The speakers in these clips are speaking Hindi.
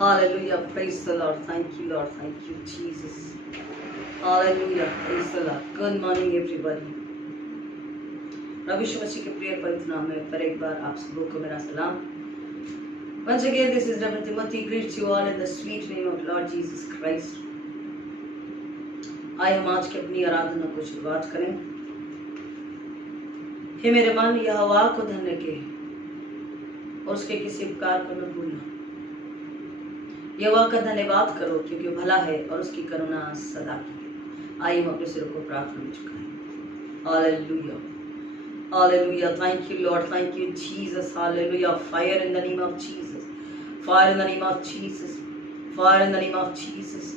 Hallelujah. Praise the Lord. Thank you, Lord. Thank you, Jesus. Hallelujah. Praise the Lord. Good morning, everybody. प्रभु यीशु मसीह के प्रिय पवित्र नाम में फिर एक बार आप सबों को मेरा सलाम. Once again, this is Reverend Timothy greets you all in the sweet name of Lord Jesus Christ. आइए हम आज की अपनी आराधना को शुरुआत करें. हे मेरे मन, यहोवा को धन्य के और उसके किसी उपकार को न भूलना. यहोवा का धन्यवाद करो क्योंकि भला है और उसकी करुणा सदा की है. आइए हम अपने सिर को प्रार्थना में झुकाएं. Hallelujah. Hallelujah. Thank you, Lord. Thank you, Jesus. Hallelujah. Fire in the name of Jesus. Fire in the name of Jesus. Fire in the name of Jesus.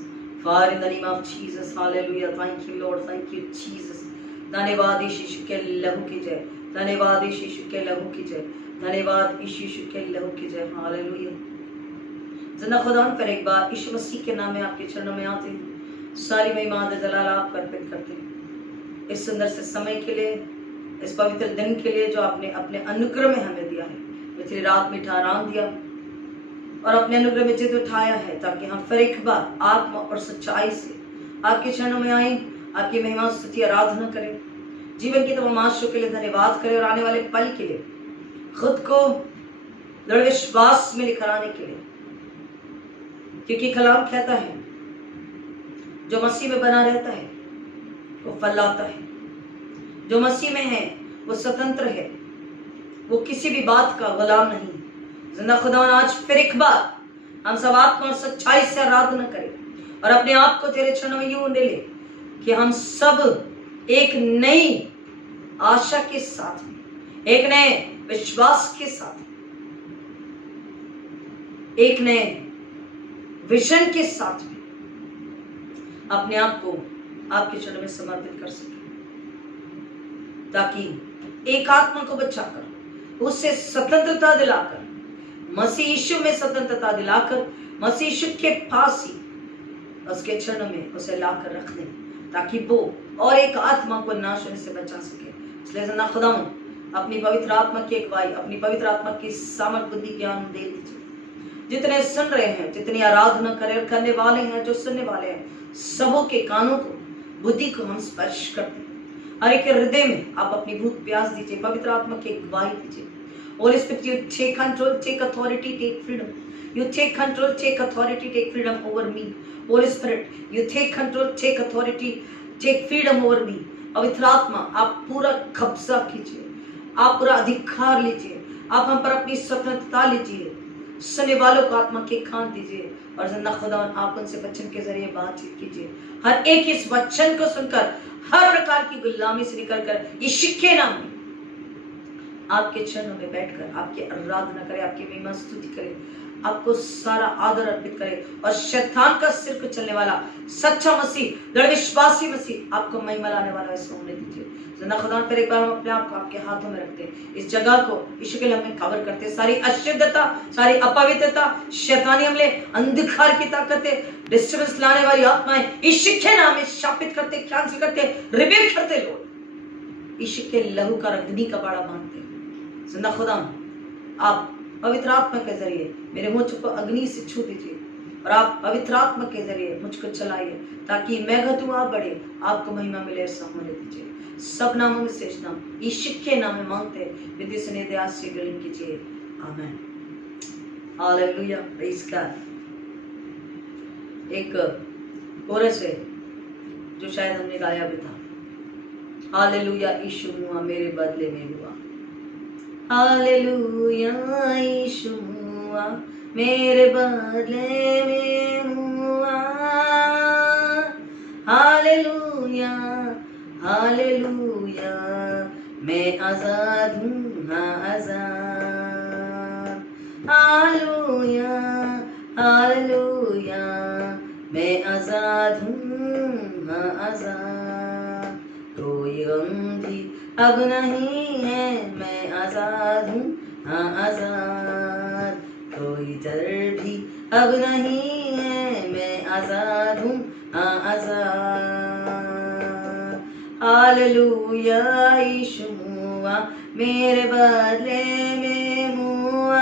Fire in the name of Jesus. Hallelujah. Thank you, Lord. Thank you, Jesus. धन्यवाद यीशु के लहू की जय. धन्यवाद यीशु के लहू की जय. धन्यवाद यीशु के लहू की जय. हालेलुया. जिंदा खुदा फिर एक बार यीशु मसीह के नाम में आपके चरणों में आते हैं. सारी महिमा जलाल आप अर्पित करते हैं इस सुंदर से समय के लिए, इस पवित्र दिन के लिए जो आपने अपने अनुग्रह में हमें दिया है. पिछली रात मीठा आराम दिया और अपने अनुग्रह में जिद उठाया है ताकि हम फिर एक बार आत्मा और सच्चाई से आपके चरणों में आए, आपकी महिमा स्तुति आराधना करें. जीवन की तमाम आशीषों के लिए धन्यवाद करें और आने वाले पल के लिए खुद को दृढ़ विश्वास में लेकर आने के लिए, क्योंकि कलाम कहता है जो मसीह में बना रहता है वो फल लाता है. जो मसीह में है वो स्वतंत्र है, वो किसी भी बात का गुलाम नहीं. जिंदा खुदा आज फिर एक बार हम सब आत्मा और सच्चाई से आराधना करें और अपने आप को तेरे चरणों में यूं ले कि हम सब एक नई आशा के साथ में, एक नए विश्वास के साथ, एक नए विजन के साथ में अपने आप को आपके चरणों में समर्पित कर सके, ताकि एक आत्मा को बचाकर उसे स्वतंत्रता दिलाकर, मसीह यीशु में स्वतंत्रता दिलाकर, मसीह यीशु के पास ही उसके चरणों में उसे लाकर रख दें, ताकि वो और एक आत्मा को नाश होने से बचा सके. इसलिए जिंदा खुदा अपनी पवित्र आत्मा की अगुवाई, अपनी पवित्र आत्मा की सामर्थ बुद्धि ज्ञान दे दीजिए. जितने सुन रहे हैं, जितनी आराधना करने वाले हैं, जो सुनने वाले हैं, सबों के कानों को, बुद्धि को हम स्पर्श करते हैं. हर एक हृदय में आप अपनी भूख प्यास दीजिए, पवित्र आत्मा की अगुवाई दीजिए. Holy Spirit, you take control, take authority, take freedom. You take control, take authority, take freedom over me. Holy Spirit, you take control, take authority, take freedom over me. पवित्र आत्मा आप पूरा कब्जा कीजिए, आप पूरा अधिकार लीजिए, आप हम पर अपनी स्वतंत्रता लीजिए. सुनने वालों को आत्मा के कान दीजिए और जिंदा खुदा आप उनसे वचन के जरिए बातचीत कीजिए. हर एक इस वचन को सुनकर हर प्रकार की गुलामी से निकलकर यीशु के नाम में आपके चरणों में बैठकर आपकी आराधना करे, आपकी महिमा स्तुति करे, आपको सारा आदर अर्पित करे और शैतान का सिर को चलने वाला सच्चा मसीह, दृढ़ विश्वासी मसीह आपको महिमा लाने वाला वैसे होने दीजिए. जिंदा खुदा फिर एक बार हम अपने आप को आपके हाथों में रखते हैं. इस जगह को यीशु के नाम में कवर करते हैं. सारी अशुद्धता, सारी अपवित्रता, शैतानी हमले, अंधकार की ताकतें, डिस्टर्बेंस लाने वाली आत्माएं यीशु के नाम में शापित करते, कैंसिल करते, रिबेक करते. लोग यीशु के लहू का अग्नि का बाड़ा बांधते. जिंदा खुदा आप पवित्र आत्मा के जरिए मेरे मुझ को अग्नि से छू दीजिए और आप पवित्र आत्मा के जरिए मुझको चलाइए, ताकि मैं घटूं आप बढ़े, आपको महिमा मिले, ऐसा होने दीजिए. सब नामों में श्रेष्ठ नाम यीशु के नाम में मांगते विधि से नित्य से ग्रहण कीजिए. आमीन. हालेलुया. Praise God. एक कोरस है जो शायद हमने गाया भी था. हालेलुया. यीशु हुआ मेरे बदले में हुआ. हालेलुया. यीशु हुआ मेरे बदले में हुआ. हालेलुया. हालेलुया. मैं आजाद हूँ, हाँ आजाद. हालेलुया. हालेलुया. मैं आजाद हूँ, हाँ आजाद. कोई गम भी अब नहीं है, मैं आजाद हूँ, हाँ आजाद. कोई डर भी अब नहीं है, मैं आजाद हूँ, हाँ आजाद. हालेलुया. यीशु हुआ मेरे बदले में हुआ.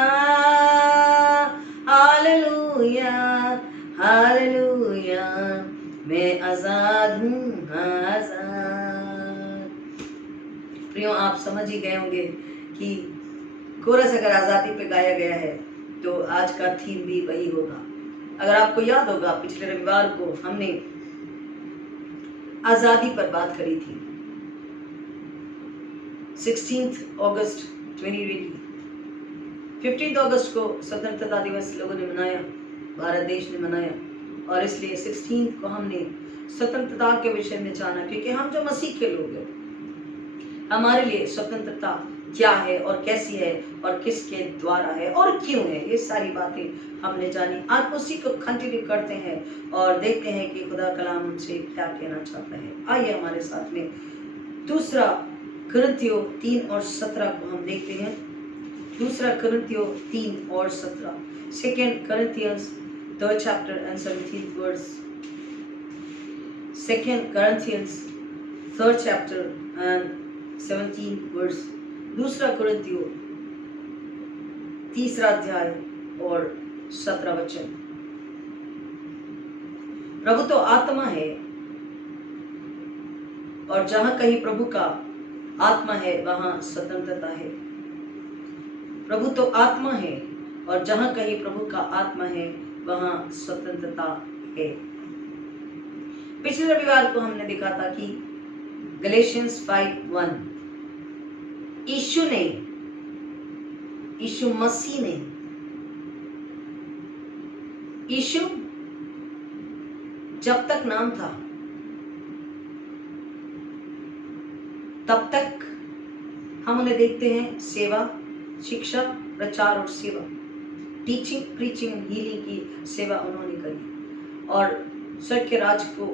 हालेलुया. हालेलुया हालेलुया, मैं आजाद हूँ आजाद। प्रियो, आप समझ ही गए होंगे कि कोरस अगर आजादी पे गाया गया है तो आज का थीम भी वही होगा। अगर आपको याद होगा, पिछले रविवार को हमने आजादी पर बात करी थी। 16 अगस्त 2020, 15 अगस्त को स्वतंत्रता दिवस लोगों ने मनाया, भारत देश ने मनाया, और इसलिए 16 को हमने स्वतंत्रता के विषय में जाना, क्योंकि हम जो मसीह के लोग हैं, हमारे लिए स्वतंत्रता क्या है और कैसी है और किसके द्वारा है और क्यों है, ये सारी बातें हमने जानी। आज उसी को कंटिन्यू करते हैं और देखते हैं कि खुदा कलाम हमसे क्या कहना चाहता है। आइए हमारे साथ में दूसरा कुरिन्थियों 3 और 17 को हम देखते हैं। दूसरा कुरिन्थियों 3 और 17, 2 Corinthians 3rd chapter and 17th verse। 2 Corinthians 3rd chapter and 17th verse। दूसरा कुरिन्थियों 3 अध्याय और 17 वचन। प्रभु तो आत्मा है, और जहां कहीं प्रभु का आत्मा है वहां स्वतंत्रता है। प्रभु तो आत्मा है, और जहां कहीं प्रभु का आत्मा है वहां स्वतंत्रता है। पिछले रविवार को हमने देखा था कि गलेशियंस 5:1, यीशु मसीह ने, यीशु जब तक नाम था तब तक हम उन्हें देखते हैं सेवा, शिक्षा, प्रचार और सेवा, टीचिंग, प्रीचिंग, हीलिंग की सेवा उन्होंने करी, और स्वर्ग के राज को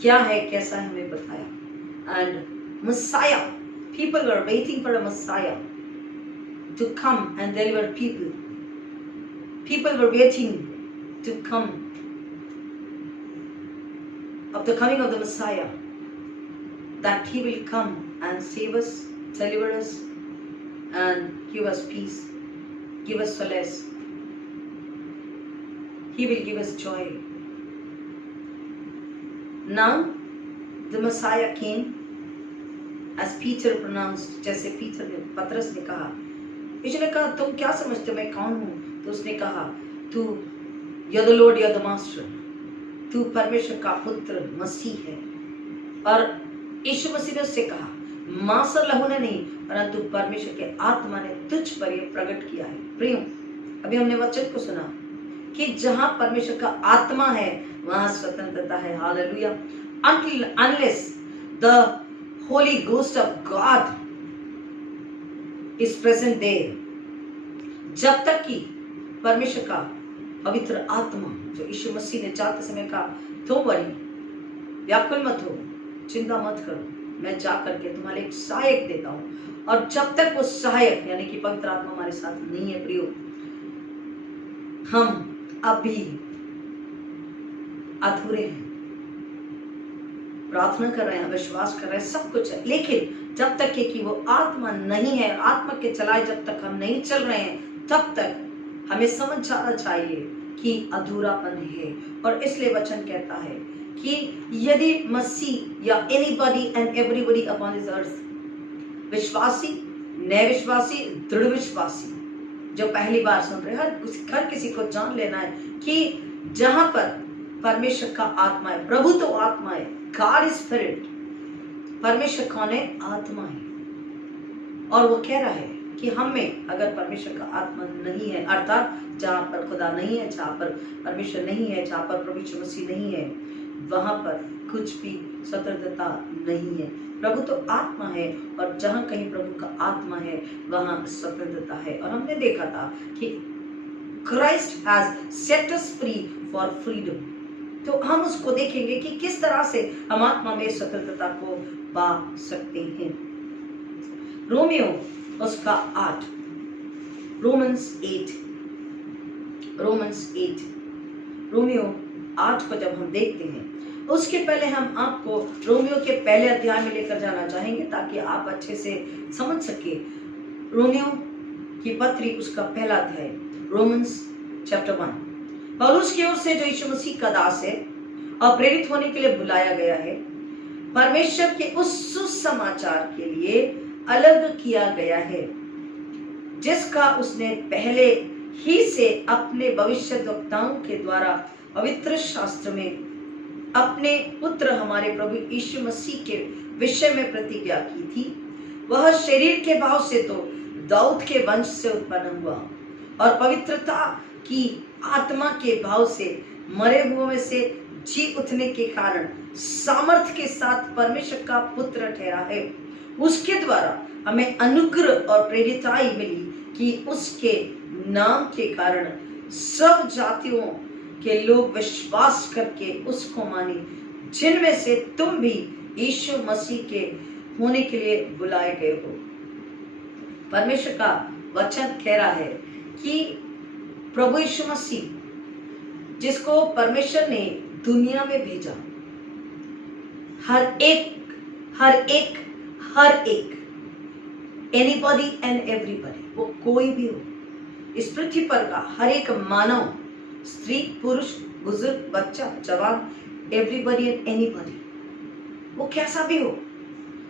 क्या है, कैसा है, हमें बताया। And messiah, people were waiting for a Messiah to come and deliver people. People were waiting to come of the coming of the Messiah, that he will come and save us, deliver us, and give us peace, give us solace. He will give us joy. Now the Messiah came as Peter pronounced, जैसे पीटर ने, पतरस ने कहा, यीशु ने कहा, तुम क्या समझते हो मैं कौन हूँ? तो उसने कहा, तू you're the Lord, you're the Master, तू परमेश्वर का पुत्र मसीह है। और यीशु मसीह ने उससे कहा, मांस और लहू ने नहीं, परंतु परमेश्वर के आत्मा ने तुझ पर यह प्रकट किया है। प्रियो, अभी हमने वचन को सुना कि जहां परमेश्वर का आत्मा है वहां स्वतंत्रता है। Hallelujah. Until unless the Holy Ghost of God is present there, जब तक कि परमेश्वर का पवित्र आत्मा, जो यीशु मसीह ने जाते समय कहा, तुम वरी व्याकुल मत हो, चिंता मत करो, मैं जा करके तुम्हारे एक सहायक देता हूं। और जब तक वो सहायक यानी कि पवित्र आत्मा हमारे साथ नहीं है प्रियो, हम अभी अधूरे हैं। प्रार्थना कर रहे हैं, विश्वास कर रहे हैं, सब कुछ है, लेकिन जब तक कि वो आत्मा नहीं है, आत्मा के चलाए जब तक हम नहीं चल रहे हैं, तब तक हमें समझ जाना चाहिए कि अधूरापन है। और इसलिए वचन कहता है कि यदि मसीह या anybody and everybody upon this earth, विश्वासी, नए विश्वासी, दृढ़ विश्वासी, जो पहली बार सुन रहे हैं, हर किसी को जान लेना है कि जहां पर परमेश्वर का आत्मा है, प्रभु तो आत्मा है, गॉड इज स्पिरिट, परमेश्वर कौन है? आत्मा है। और वो कह रहा है कि हम में अगर परमेश्वर का आत्मा नहीं है, अर्थात जहां पर खुदा नहीं है, जहां पर परमेश्वर नहीं है, जहां पर प्रभु यीशु मसीह नहीं है, वहां पर कुछ भी स्वतंत्रता नहीं है। प्रभु तो आत्मा है, और जहां कहीं प्रभु का आत्मा है वहां स्वतंत्रता है। और हमने देखा था कि Christ has set us free for freedom. तो हम उसको देखेंगे कि किस तरह से हम आत्मा में स्वतंत्रता को पा सकते हैं। रोमियो उसका 8, रोमन्स 8, रोमियो 8 को जब हम देखते हैं, उसके पहले हम आपको रोमियो के पहले अध्याय में लेकर जाना चाहेंगे ताकि आप अच्छे से समझ सके। रोमियो की पत्री उसका पहला अध्याय, रोमन्स चैप्टर 1। पौलुस की ओर से जो यीशु मसीह का दास है और प्रेरित होने के लिए बुलाया गया है, परमेश्वर के उस सुसमाचार के लिए अलग किया गया है जिसका उसने पहले ही से अपने भविष्यद्वक्ताओं के द्वारा पवित्र शास्त्र में अपने पुत्र हमारे प्रभु यीशु मसीह के विषय में प्रतिज्ञा की थी। वह शरीर के भाव से तो दाऊद के वंश से उत्पन्न हुआ और पवित्रता की आत्मा के भाव से मरे हुए में से जी उठने के कारण सामर्थ्य के साथ परमेश्वर का पुत्र ठहरा है। उसके द्वारा हमें अनुग्रह और प्रेरिताई मिली कि उसके नाम के कारण सब जातियों के लोग विश्वास करके उसको माने, जिनमें से तुम भी यीशु मसीह के होने के लिए बुलाए गए हो। परमेश्वर का वचन कह रहा है कि प्रभु यीशु मसीह जिसको परमेश्वर ने दुनिया में भेजा, हर एक एनीबॉडी एंड एवरीबॉडी, वो कोई भी हो, इस पृथ्वी पर का हर एक मानव, स्त्री पुरुष बुजुर्ग बच्चा जवान, एवरीबॉडी एंड एनीबॉडी, वो कैसा भी हो,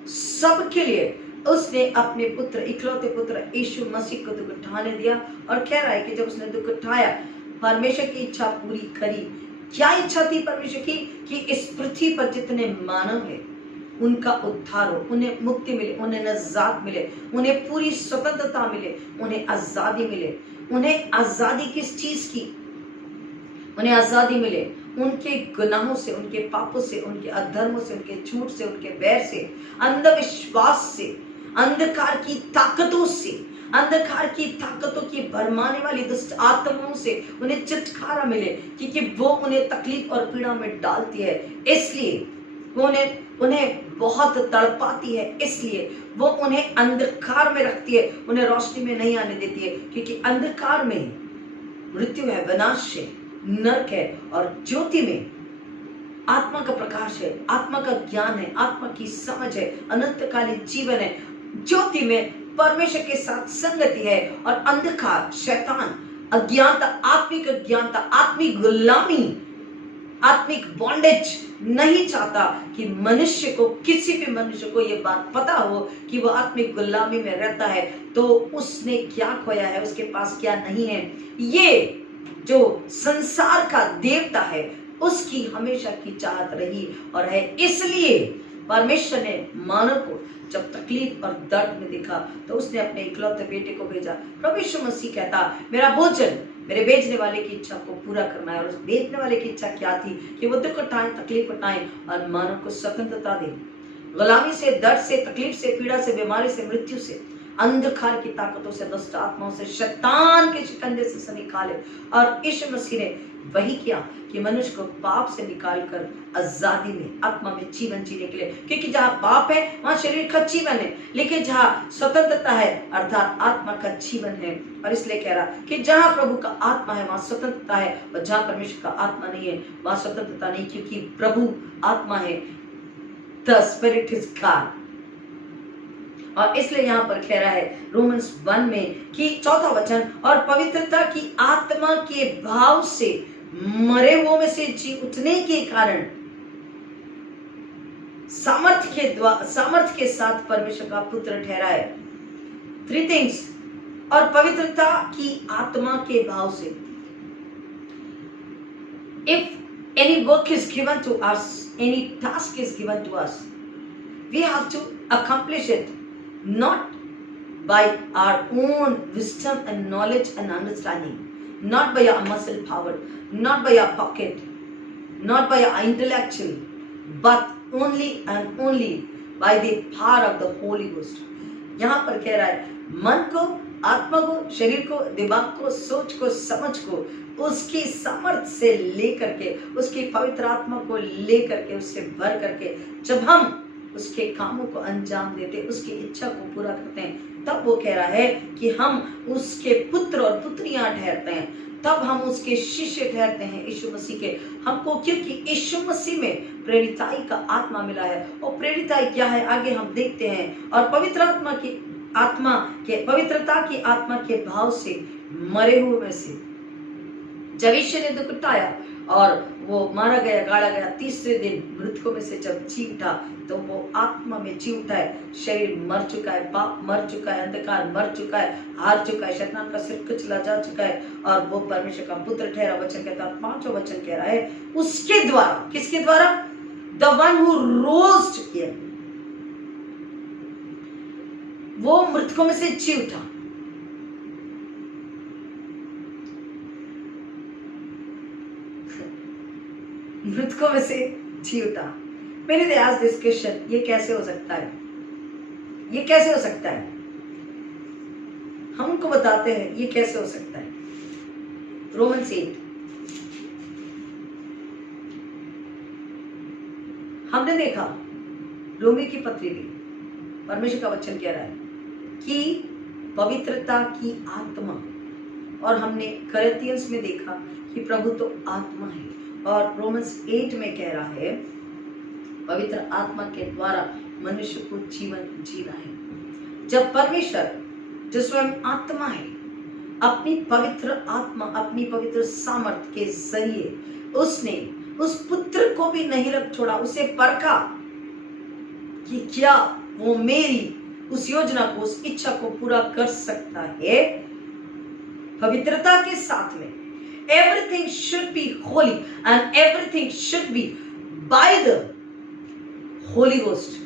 सबके लिए उसने अपने पुत्र, इकलौते पुत्र यीशु मसीह को दुख उठाने दिया। और कह रहा है कि जब उसने दुख उठाया, परमेश्वर की इच्छा पूरी करी। क्या इच्छा थी परमेश्वर की? कि इस पृथ्वी पर जितने मानव है उनका उद्धार हो, उन्हें मुक्ति मिले, उन्हें नजात मिले, उन्हें पूरी स्वतंत्रता मिले, उन्हें आजादी मिले। उन्हें आजादी किस चीज की? उन्हें आजादी मिले उनके गुनाहों से, उनके पापों से, उनके अधर्मों से, उनके झूठ से, उनके बैर से, अंधविश्वास से, अंधकार की ताकतों से, अंधकार की ताकतों की भरमाने वाली दुष्ट आत्माओं से उन्हें छुटकारा मिले, क्योंकि वो उन्हें तकलीफ और पीड़ा में डालती है, इसलिए वो उन्हें बहुत तड़पाती है, इसलिए वो उन्हें अंधकार में रखती है, उन्हें रोशनी में नहीं आने देती है। क्योंकि अंधकार में मृत्यु है, विनाश है, नरक है, और ज्योति में आत्मा का प्रकाश है, आत्मा का ज्ञान है, आत्मा की समझ है, अनंतकालीन जीवन है। ज्योति में परमेश्वर के साथ संगति है, और अंधकार, शैतान, अज्ञानता, आत्मिक अज्ञानता, आत्मिक गुलामी, आत्मिक बॉन्डेज नहीं चाहता कि मनुष्य को, किसी भी मनुष्य को यह बात पता हो कि वो आत्मिक गुलामी में रहता है, तो उसने क्या खोया है, उसके पास क्या नहीं है। ये जो संसार का देवता है उसकी हमेशा की चाहत रही और है। इसलिए परमेश्वर ने मानव को जब तकलीफ और दर्द में दिखा तो उसने अपने इकलौते बेटे को भेजा। प्रभु यीशु मसीह कहता, मेरा भोजन मेरे भेजने वाले की इच्छा को पूरा करना है। और उस भेजने वाले की इच्छा क्या थी? कि वो दुख उठाए, तकलीफ उठाए और मानव को स्वतंत्रता दे, गुलामी से, दर्द से, तकलीफ से, पीड़ा से, बीमारी से, मृत्यु से, अंधकार की ताकतों से, दुष्ट आत्माओं से, शैतान के शिकंजे से निकाले। और यीशु मसीह ने वही किया कि मनुष्य को पाप से निकालकर आजादी में, आत्मा में जीवन जीने के लिए। क्योंकि जहां पाप है वहां शरीर का जीवन है, लेकिन जहां स्वतंत्रता है अर्थात आत्मा का जीवन है। और इसलिए कह रहा कि जहां प्रभु का आत्मा है वहां स्वतंत्रता है, और जहां परमेश्वर का आत्मा नहीं है वहां स्वतंत्रता नहीं, क्योंकि प्रभु आत्मा है। The spirit is God. और इसलिए यहाँ पर कह रहा है रोमन्स 1 में कि 4वां वचन, और पवित्रता की आत्मा के भाव से मरे हुओं में से जी उठने के कारण सामर्थ्य के साथ परमेश्वर का पुत्र ठहरा है। 3 थिंग्स। और पवित्रता की आत्मा के भाव से, if any work is given to us, any task is given to us, we have to accomplish it not by our own wisdom and knowledge and understanding, not by our muscle power, not by our pocket, not by our intellectual, but only and only by the power of the Holy Ghost. यहाँ पर कह रहा है मन को, आत्मा को, शरीर को, दिमाग को, सोच को, समझ को उसकी सामर्थ्य से लेकर के, उसकी पवित्र आत्मा को लेकर के, उससे भर करके जब हम उसके कामों को अंजाम देते, उसकी इच्छा को पूरा करते हैं, तब वो कह रहा है कि हम उसके पुत्र और पुत्रियां ठहरते हैं, तब हम उसके शिष्य ठहरते हैं यीशु मसीह के। हमको क्योंकि यीशु मसीह में प्रेरिताई का आत्मा मिला है। और प्रेरिताई क्या है आगे हम देखते हैं। और पवित्रता की आत्मा के भाव से मरे हुए में से जब यीशु ने दुख उठाया और वो मारा गया, गाड़ा गया, तीसरे दिन मृतकों में से जब जी उठा तो वो आत्मा में जी उठा है। शरीर मर चुका है, पाप मर चुका है, अंधकार मर चुका है, हार चुका है, शैतान का सिर कुचला जा चुका है और वो परमेश्वर का पुत्र ठहरा। वचन कहता है, 5वां वचन कह रहा है, उसके द्वारा, किसके द्वारा? The one who rose again, वो मृतकों में से जी उठा। मृतकों में से जी उठा। मैंने तो आज दिस क्वेश्चन, ये कैसे हो सकता है? ये कैसे हो सकता है? हम उनको बताते हैं ये कैसे हो सकता है। रोमन्स 8 हमने देखा, रोमी की पत्री में परमेश्वर का वचन कह रहा है कि पवित्रता की आत्मा, और हमने कोरिन्थियंस में देखा कि प्रभु तो आत्मा है, और रोमन्स 8 में कह रहा है पवित्र आत्मा के द्वारा मनुष्य को जीवन जीना है। जब परमेश्वर जो स्वयं आत्मा है अपनी पवित्र आत्मा, अपनी पवित्र सामर्थ के जरिए उसने उस पुत्र को भी नहीं रख छोड़ा, उसे परखा कि क्या वो मेरी उस योजना को, उस इच्छा को पूरा कर सकता है। पवित्रता के साथ में everything should be holy and everything should be by the Holy Ghost।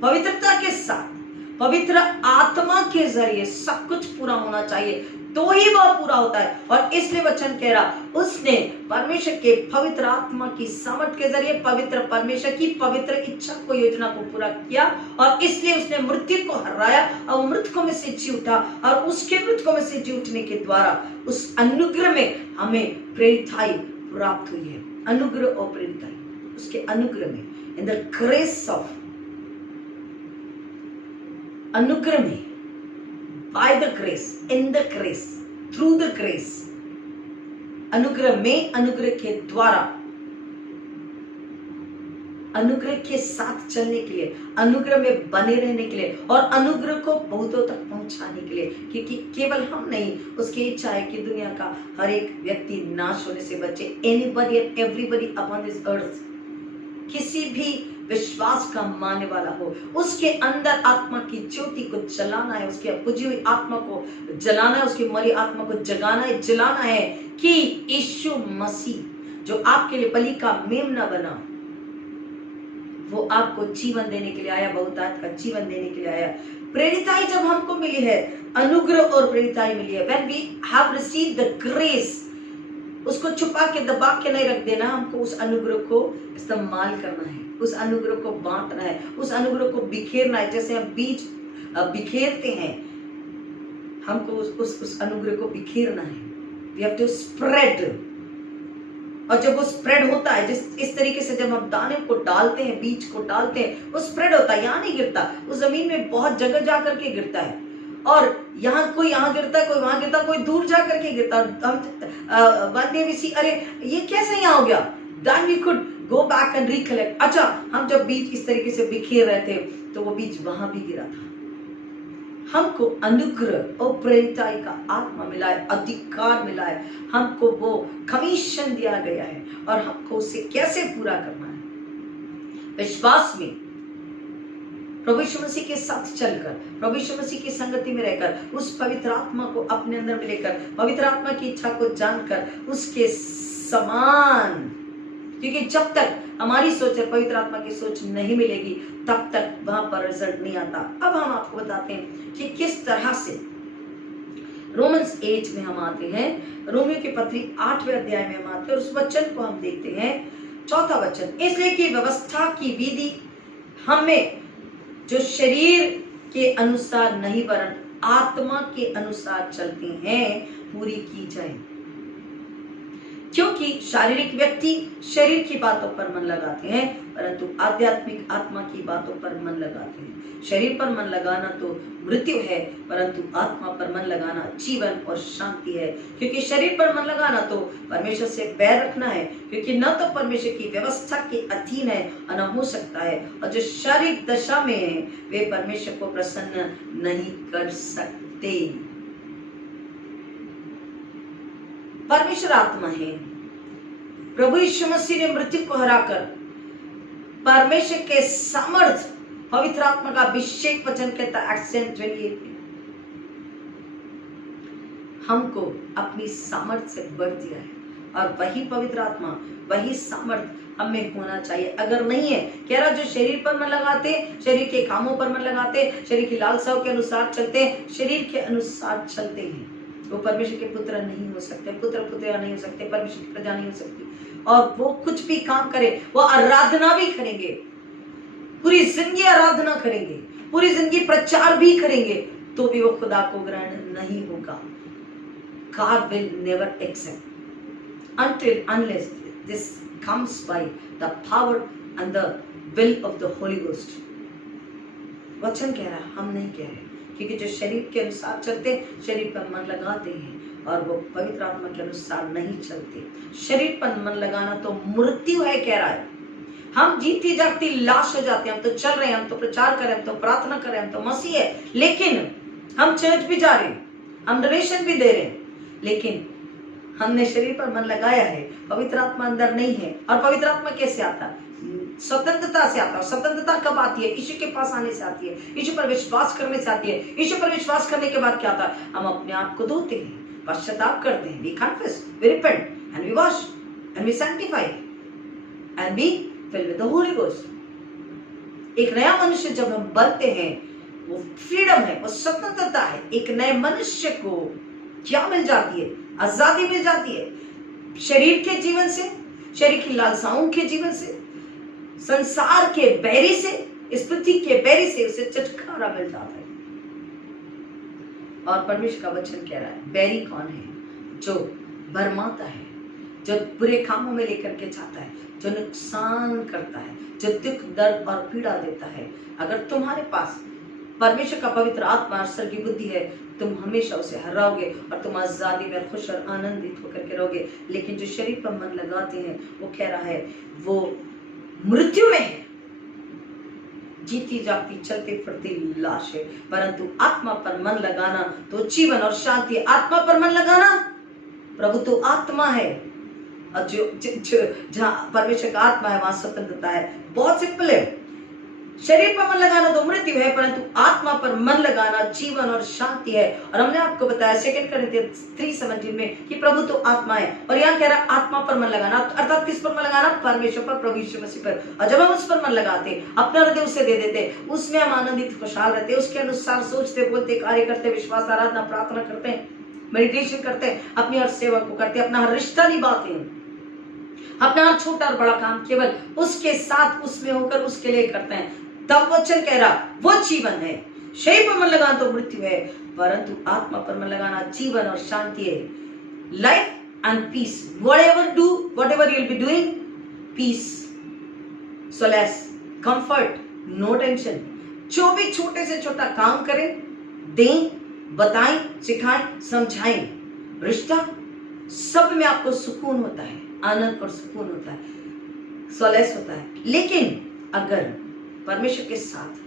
पवित्रता के साथ, पवित्र आत्मा के जरिए सब कुछ पूरा होना चाहिए, तो ही वह पूरा होता है। और इसलिए वचन कह रहा, उसने परमेश्वर के पवित्र आत्मा की सामर्थ के जरिए पवित्र परमेश्वर की पवित्र इच्छा को, योजना को पूरा किया, और इसलिए उसने मृत्यु को हराया और मृतकों में से जी उठा, और उसके मृतकों में से जी उठने के द्वारा उस अनुग्रह में हमें प्रेरिताई प्राप्त हुई है। अनुग्रह और प्रेरिताई, उसके अनुग्रह में, इन द ग्रेस ऑफ, अनुग्रह में, by the grace, in the grace, through the grace, अनुग्रह में, अनुग्रह के द्वारा, अनुग्रह के साथ चलने के लिए, अनुग्रह में बने रहने के लिए, और अनुग्रह को बहुतों तक पहुंचाने के लिए, क्योंकि केवल हम नहीं, उसकी इच्छा है कि दुनिया का हर एक व्यक्ति नाश होने से बचे। Anybody and everybody upon this earth, किसी भी विश्वास का मानने वाला हो, उसके अंदर आत्मा की ज्योति को जलाना है, उसके बुझी हुई आत्मा को जलाना है, उसकी मरी आत्मा को जगाना है, जलाना है, कि यीशु मसीह जो आपके लिए बलि का मेमना बना, वो आपको जीवन देने के लिए आया, बहुतायत का जीवन देने के लिए आया। प्रेरिताई जब हमको मिली है, अनुग्रह और प्रेरिताई मिली है, when we have received the grace, उसको छुपा के दबा के नहीं रख देना, हमको उस अनुग्रह को इस्तेमाल करना है, उस अनुग्रह को बांटना है, उस अनुग्रह को बिखेरना है। जैसे हम बीज बिखेरते हैं, हमको उस अनुग्रह को बिखेरना है। We have to spread। और जब वो स्प्रेड होता है, इस तरीके से जब हम दाने को डालते हैं, बीज को डालते हैं, वो स्प्रेड होता है, यहाँ नहीं गिरता, उस जमीन में बहुत जगह जा करके गिरता है, और यहाँ कोई यहाँ गिरता है, कोई वहां गिरता, कोई दूर जा करके गिरता। हम वन डे वी सी, अरे ये कैसे यहाँ हो गया, then we could go back and recollect। अच्छा, हम जब बीज इस तरीके से बिखेर रहे थे तो वो बीज वहां भी गिरा था। हमको अनुग्रह और प्रेरिताई का आत्मा मिला है, अधिकार मिला है, हमको वो कमीशन दिया गया है, और हमको उसे कैसे पूरा करना है। विश्वास में प्रभु यीशु मसीह के साथ चलकर, प्रभु यीशु मसीह की संगति में रहकर, उस पवित्र आत्मा को अपने अंदर में लेकर, पवित्र आत्मा की इच्छा को जानकर उसके समान, क्योंकि जब तक हमारी सोच और पवित्र आत्मा की सोच नहीं मिलेगी तब तक वहां पर रिजल्ट नहीं आता। अब हम आपको बताते हैं कि किस तरह से रोमन्स 8 में हम आते हैं, रोमियो की पत्री 8वें अध्याय में हम आते हैं, और उस वचन को हम देखते हैं, 4था वचन। इसलिए कि व्यवस्था की विधि हमें जो शरीर के अनुसार नहीं वरन आत्मा के अनुसार चलती हैं, पूरी की जाए। क्योंकि शारीरिक व्यक्ति शरीर की बातों पर मन लगाते हैं, परंतु आध्यात्मिक आत्मा की बातों पर मन लगाते हैं। शरीर पर मन लगाना तो मृत्यु है, परंतु आत्मा पर मन लगाना जीवन और शांति है। क्योंकि शरीर पर मन लगाना तो परमेश्वर से बैर रखना है, क्योंकि न तो परमेश्वर की व्यवस्था के अधीन है और न हो सकता है, और जो शारीरिक दशा में है वे परमेश्वर को प्रसन्न नहीं कर सकते। परमेश्वर आत्मा है। प्रभु यीशु मसीह ने मृत्यु को हराकर परमेश्वर के सामर्थ, पवित्र आत्मा का अभिषेक वचन कहता है Acts 10:28 में, हमको अपनी सामर्थ से बढ़ दिया है। और वही पवित्र आत्मा, वही सामर्थ हमें होना चाहिए। अगर नहीं है, कह रहा जो शरीर पर मन लगाते, शरीर के कामों पर मन लगाते, शरीर की लालसाओं के अनुसार चलते, शरीर के अनुसार चलते हैं, वो परमेश्वर के पुत्र नहीं हो सकते, पुत्र पुत्रिया नहीं हो सकते, परमेश्वर की प्रजा नहीं हो सकती। और वो कुछ भी काम करे, वो आराधना भी करेंगे, पूरी जिंदगी आराधना करेंगे, पूरी जिंदगी प्रचार भी करेंगे, तो भी वो खुदा को ग्रहण नहीं होगा। God will never accept unless this comes by the power and the will of the Holy Ghost. वचन कह रहा है, हम नहीं कह रहे, क्योंकि जो शरीर के अनुसार चलते, शरीर पर मन लगाते हैं और वो पवित्र आत्मा के अनुसार नहीं चलते। शरीर पर मन लगाना तो मृत्यु है, कह रहा है। हम जीती जागती लाश हो जाते हैं। हम तो चल रहे हैं, हम तो प्रचार कर रहे हैं, हम तो प्रार्थना कर रहे हैं, हम तो मसीह है, लेकिन हम चर्च भी जा रहे हैं, हम डोनेशन भी दे रहे हैं, लेकिन हमने शरीर पर मन लगाया है, पवित्र आत्मा अंदर नहीं है। और पवित्र आत्मा कैसे आता है? स्वतंत्रता से आता है। स्वतंत्रता कब आती है? यीशु के पास आने से आती है, यीशु पर विश्वास करने से आती है। यीशु पर विश्वास करने के बाद क्या आता है? हम अपने आप को धोते हैं, पश्चाताप करते हैं, we confess, we repent and we wash and we sanctify and we fill with the holy ghost. एक नया मनुष्य जब हम बनते हैं, वो फ्रीडम है, वो स्वतंत्रता है। एक नए मनुष्य को क्या मिल जाती है? आजादी मिल जाती है, शरीर के जीवन से, शरीर की लालसाओं के जीवन से, संसार के बैरी से, इस पृथ्वी के बैरी से उसे छुटकारा मिल जाता है। और परमेश्वर का वचन कह रहा है, बैरी कौन है? जो भरमाता है, जो बुरे कामों में लेकर के जाता है, जो नुकसान करता है, जो दुख दर्द और पीड़ा देता है। अगर तुम्हारे पास परमेश्वर का पवित्र आत्मा और स्वर्गीय बुद्धि है, तुम हमेशा उसे हराओगे और तुम आजादी में खुश और आनंदित होकर के रहोगे। लेकिन जो शरीर पर मन लगाते हैं, वो कह रहा है वो मृत्यु में है, जीती जागती चलती फिरती लाश है। परंतु आत्मा पर मन लगाना तो जीवन और शांति। आत्मा पर मन लगाना, प्रभु तो आत्मा है, और जो जहाँ परमेश्वर का आत्मा है, वहां स्वतंत्रता है। बहुत सिंपल है। शरीर पर मन लगाना तो मृत्यु है, परंतु आत्मा पर मन लगाना जीवन और शांति है। और हमने आपको बताया 2 कोरिन्थियर 3:17 में कि प्रभु तो आत्मा है, और यहाँ कह रहा है आत्मा पर मन लगाना, अर्थात किस पर मन लगाना? परमेश्वर पर, प्रभु यीशु मसीह पर। और जब हम उस पर मन लगाते, अपना हृदय उसे दे देते, उसमें हम आनंदित खुशहाल रहते, उसके अनुसार सोचते, बोलते, कार्य करते, विश्वास, आराधना, प्रार्थना करते हैं, मेडिटेशन करते हैं, अपनी हर सेवा को करते, अपना हर रिश्ता निभाते हैं, अपना हर छोटा और बड़ा काम केवल उसके साथ, उसमें होकर उसके लिए करते हैं। तब वचन कह रहा वो जीवन है। शरीर पर मन लगाना तो मृत्यु है, परंतु आत्मा पर मन लगाना जीवन और शांति है। Life and peace, whatever you'll be doing, peace, solace, comfort, no tension। जो भी छोटे से छोटा काम करें, दें, बताएं, सिखाएं, समझाएं, रिश्ता, सब में आपको सुकून होता है, आनंद और सुकून होता है, सोलेस होता है। लेकिन अगर परमेश्वर के साथ,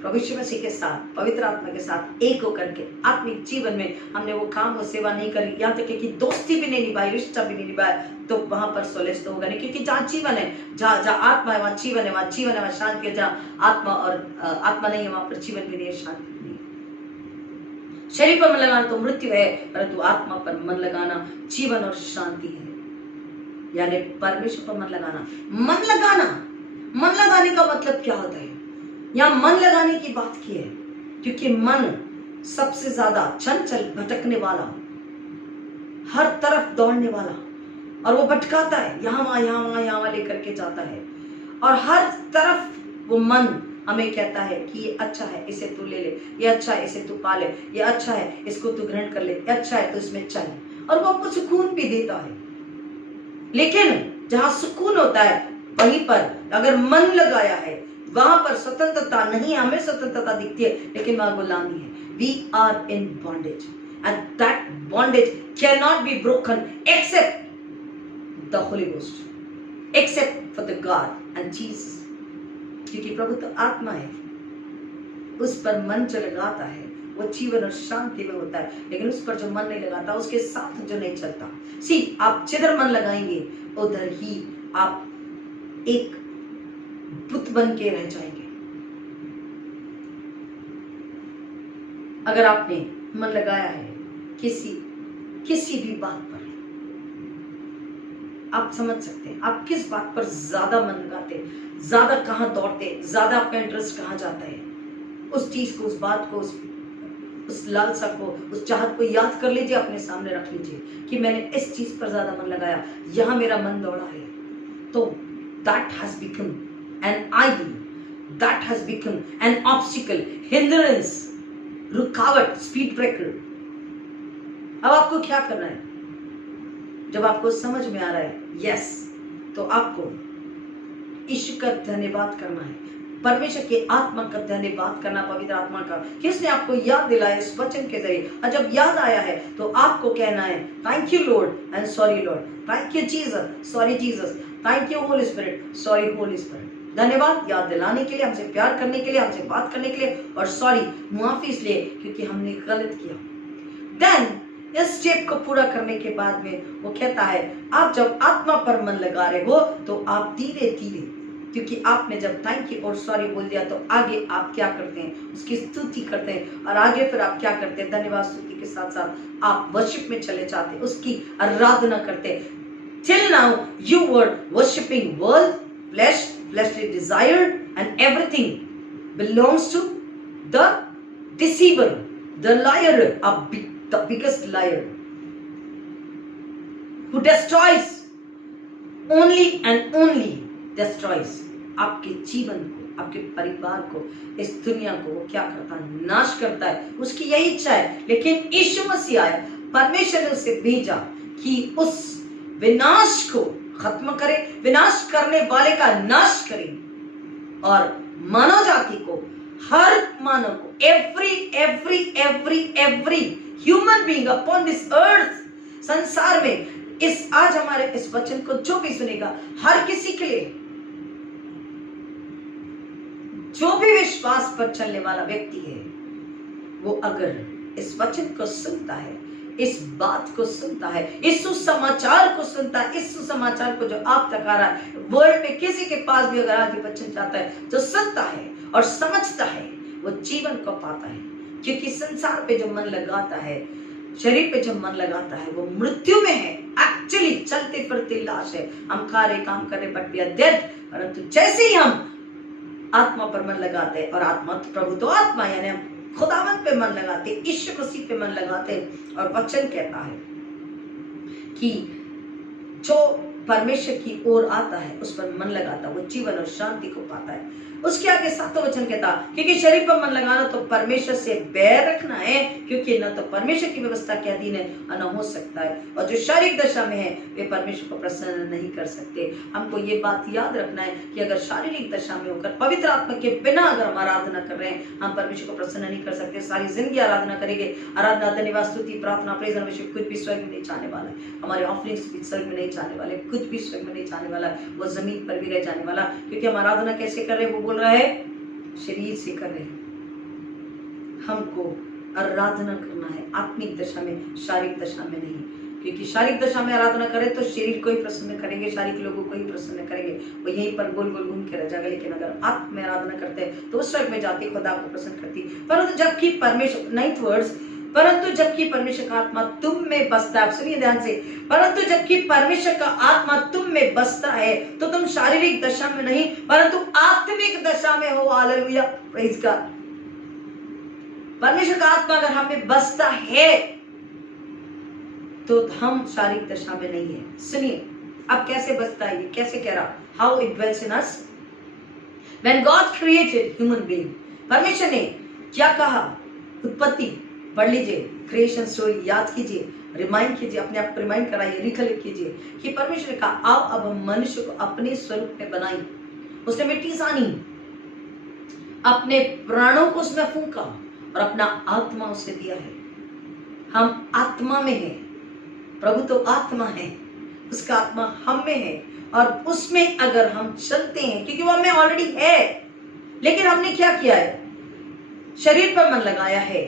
प्रभु यीशु मसीह के साथ, पवित्र आत्मा के साथ एक होकर के आत्मिक जीवन में हमने वो काम और सेवा नहीं करी, यहाँ तक कि दोस्ती भी नहीं निभाई, रिश्ता भी नहीं निभाया, तो वहां पर सोलेस तो होगा नहीं। क्योंकि जहाँ जीवन है, जहाँ आत्मा है, वहाँ जीवन है, वहाँ जीवन है, वहाँ शांति है। जहाँ आत्मा नहीं है, वहां पर जीवन भी नहीं है, शांति भी नहीं। शरीर पर मन लगाना तो मृत्यु है, परंतु आत्मा पर मन लगाना जीवन और शांति है। यानी परमेश्वर पर मन लगाना। मन लगाने का मतलब क्या होता है? यहाँ मन लगाने की बात की है, क्योंकि मन सबसे ज्यादा चंचल, भटकने वाला, हर तरफ दौड़ने वाला, और वो भटकाता है, यहाँ वहां लेकर के जाता है। और हर तरफ वो मन हमें कहता है कि ये अच्छा है, इसे तू ले ले, ये अच्छा है, इसे तू पा ले, ये अच्छा है, इसको तू ग्रहण कर ले, ये अच्छा है तो इसमें चल, और वो आपको सुकून भी देता है। लेकिन जहां सुकून होता है, वहीं पर अगर मन लगाया है, वहां पर स्वतंत्रता नहीं है। हमें स्वतंत्रता दिखती है, लेकिन वहां गुलामी है। We are in bondage, and that bondage can not be broken except the holy ghost, except for the God and Jesus. क्योंकि प्रभु तो आत्मा है, उस पर मन जो लगाता है वो जीवन और शांति में होता है। लेकिन उस पर जो मन नहीं लगाता, उसके साथ जो नहीं चलता, सी आप जिधर मन लगाएंगे उधर ही आप एक बुत बन के रह जाएंगे। अगर आपने मन लगाया है किसी भी बात पर, आप समझ सकते हैं आप किस बात पर ज्यादा मन लगाते, ज्यादा कहां दौड़ते, ज्यादा आपका इंटरेस्ट कहां जाता है। उस चीज को, उस बात को, उस लालसा को, उस चाहत को याद कर लीजिए, अपने सामने रख लीजिए कि मैंने इस चीज पर ज्यादा मन लगाया, यहां मेरा मन दौड़ा है। तो that has become an idol, that has become an obstacle, hindrance, रुकावट, स्पीड ब्रेकर। अब आपको क्या करना है? जब आपको समझ में आ रहा है यस, तो आपको ईश्वर का धन्यवाद करना है, परमेश्वर की आत्मा का धन्यवाद करना, पवित्र आत्मा का, कि उसने आपको याद दिलाया इस वचन के जरिए। और जब याद आया है तो आपको कहना है thank you Lord and sorry Lord, thank you Jesus, sorry Jesus, thank you Holi spirit, sorry Holi spirit. धन्यवाद याद दिलाने के लिए, हमसे प्यार करने के लिए, हमसे बात करने के लिए, और सॉरी मुआफी इसलिए क्योंकि हमने गलत किया। देन इस स्टेप को पूरा करने के बाद में वो कहता है आप जब आत्मा पर मन लगा रहे हो तो आप धीरे धीरे, क्योंकि आपने जब थैंक यू और सॉरी बोल दिया तो आगे आप क्या करते हैं? उसकी स्तुति करते हैं। और आगे फिर आप क्या करते हैं? धन्यवाद स्तुति के साथ साथ आप वर्शिप में चले जाते हैं, उसकी आराधना करते हैं। Till now you were worshipping world, flesh, fleshly desire, and everything belongs to the deceiver, the liar, the biggest liar, who destroys, only and only destroys आपके जीवन को, आपके परिवार को, इस दुनिया को। वो क्या करता है? नाश करता है। उसकी यही इच्छा है। लेकिन यीशु मसीह आया, परमेश्वर ने उसे भेजा कि उस विनाश को खत्म करे, विनाश करने वाले का नाश करे, और मानव जाति को, हर मानव को, every human being upon this earth, संसार में, इस आज हमारे इस वचन को जो भी सुनेगा, हर किसी के लिए, जो भी विश्वास पर चलने वाला व्यक्ति है, वो अगर इस वचन को सुनता है, इस बात को सुनता है, इस सुसमाचार को सुनता है, इस सुसमाचार को जो आप तक आ रहा है, वर्ल्ड में किसी के पास भी अगर आज वचन चाहता है, जो सुनता है और समझता है, वो जीवन को पाता है। क्योंकि संसार पे जो मन लगाता है, शरीर पे जो मन लगाता है, वो मृत्यु में है। एक्चुअली चलते फिरते लाश है। हम खा रहे, काम कर रहे, बट वी आर डेड। परंतु जैसे ही हम आत्मा पर मन लगाते हैं, और आत्मा तो प्रभु तो आत्मा, यानी हम खुदावंत पे मन लगाते, यीशु मसीह पे मन लगाते, और वचन कहता है कि जो परमेश्वर की ओर आता है, उस पर मन लगाता, वो जीवन और शांति को पाता है। उसके आगे सातों वचन कहता, क्योंकि शरीर पर मन लगाना तो परमेश्वर से बैर रखना है, क्योंकि न तो परमेश्वर की व्यवस्था के अधीन है और न हो सकता है, और जो शारीरिक दशा में है वे परमेश्वर को प्रसन्न नहीं कर सकते। हमको ये बात याद रखना है कि अगर शारीरिक दशा में होकर पवित्र आत्मा के बिना अगर हम आराधना कर रहे हैं, हम परमेश्वर को प्रसन्न नहीं कर सकते। सारी जिंदगी आराधना करेंगे, आराधना, धन्यवाद, स्तुति, प्रार्थना, प्रेज, वर्शिप, कुछ भी स्वर्ग में नहीं जाने वाला है। हमारे ऑफरिंग्स भी स्वर्ग में नहीं जाने वाले, कुछ भी स्वर्ग में नहीं जाने वाला, वो जमीन पर भी रह जाने वाला। क्योंकि हम आराधना कैसे कर रहे हैं? वो बोल रहा है शरीर से कर रहे हैं। हमको आराधना करना है आत्मिक दशा में, शारीरिक दशा में नहीं। क्योंकि शारीरिक दशा में आराधना करें तो शरीर को ही प्रसन्न करेंगे, शारीरिक लोगों को ही प्रसन्न करेंगे, वो यहीं पर गोल गोल घूम के रह जाएगा। लेकिन अगर आत्म में आराधना करते हैं तो उस स्वर्ग में जाती, खुदा को प्रसन्न करती। परंतु जबकि परमेश्वर, 9th वर्स, परंतु जबकि परमेश्वर का आत्मा तुम में बसता है, सुनिए ध्यान से, परंतु जबकि परमेश्वर का आत्मा तुम में बसता है तो तुम शारीरिक दशा में नहीं परंतु आत्मिक दशा में हो। Hallelujah, praise God. परमेश्वर का आत्मा अगर हमें बसता है तो हम शारीरिक दशा में नहीं है। सुनिए अब कैसे बसता है, ये कैसे कह रहा, how it dwells in us when God created human being। परमेश्वर ने क्या कहा? उत्पत्ति पढ़ लीजिए, क्रिएशन स्टोरी याद कीजिए, रिमाइंड कीजिए, अपने आप को रिमाइंड कराइए, रिकलेक्ट कीजिए कि परमेश्वर ने कहा आओ अब हम मनुष्य को अपने स्वरूप में बनाई। उसने मिट्टी सानी, अपने प्राणों को उसमें फूंका और अपना आत्मा उसे दिया है। हम आत्मा में हैं, प्रभु तो आत्मा है, उसका आत्मा हम में है, और उसमें अगर हम चलते हैं, क्योंकि वो हमें ऑलरेडी है, लेकिन हमने क्या किया है? शरीर पर मन लगाया है,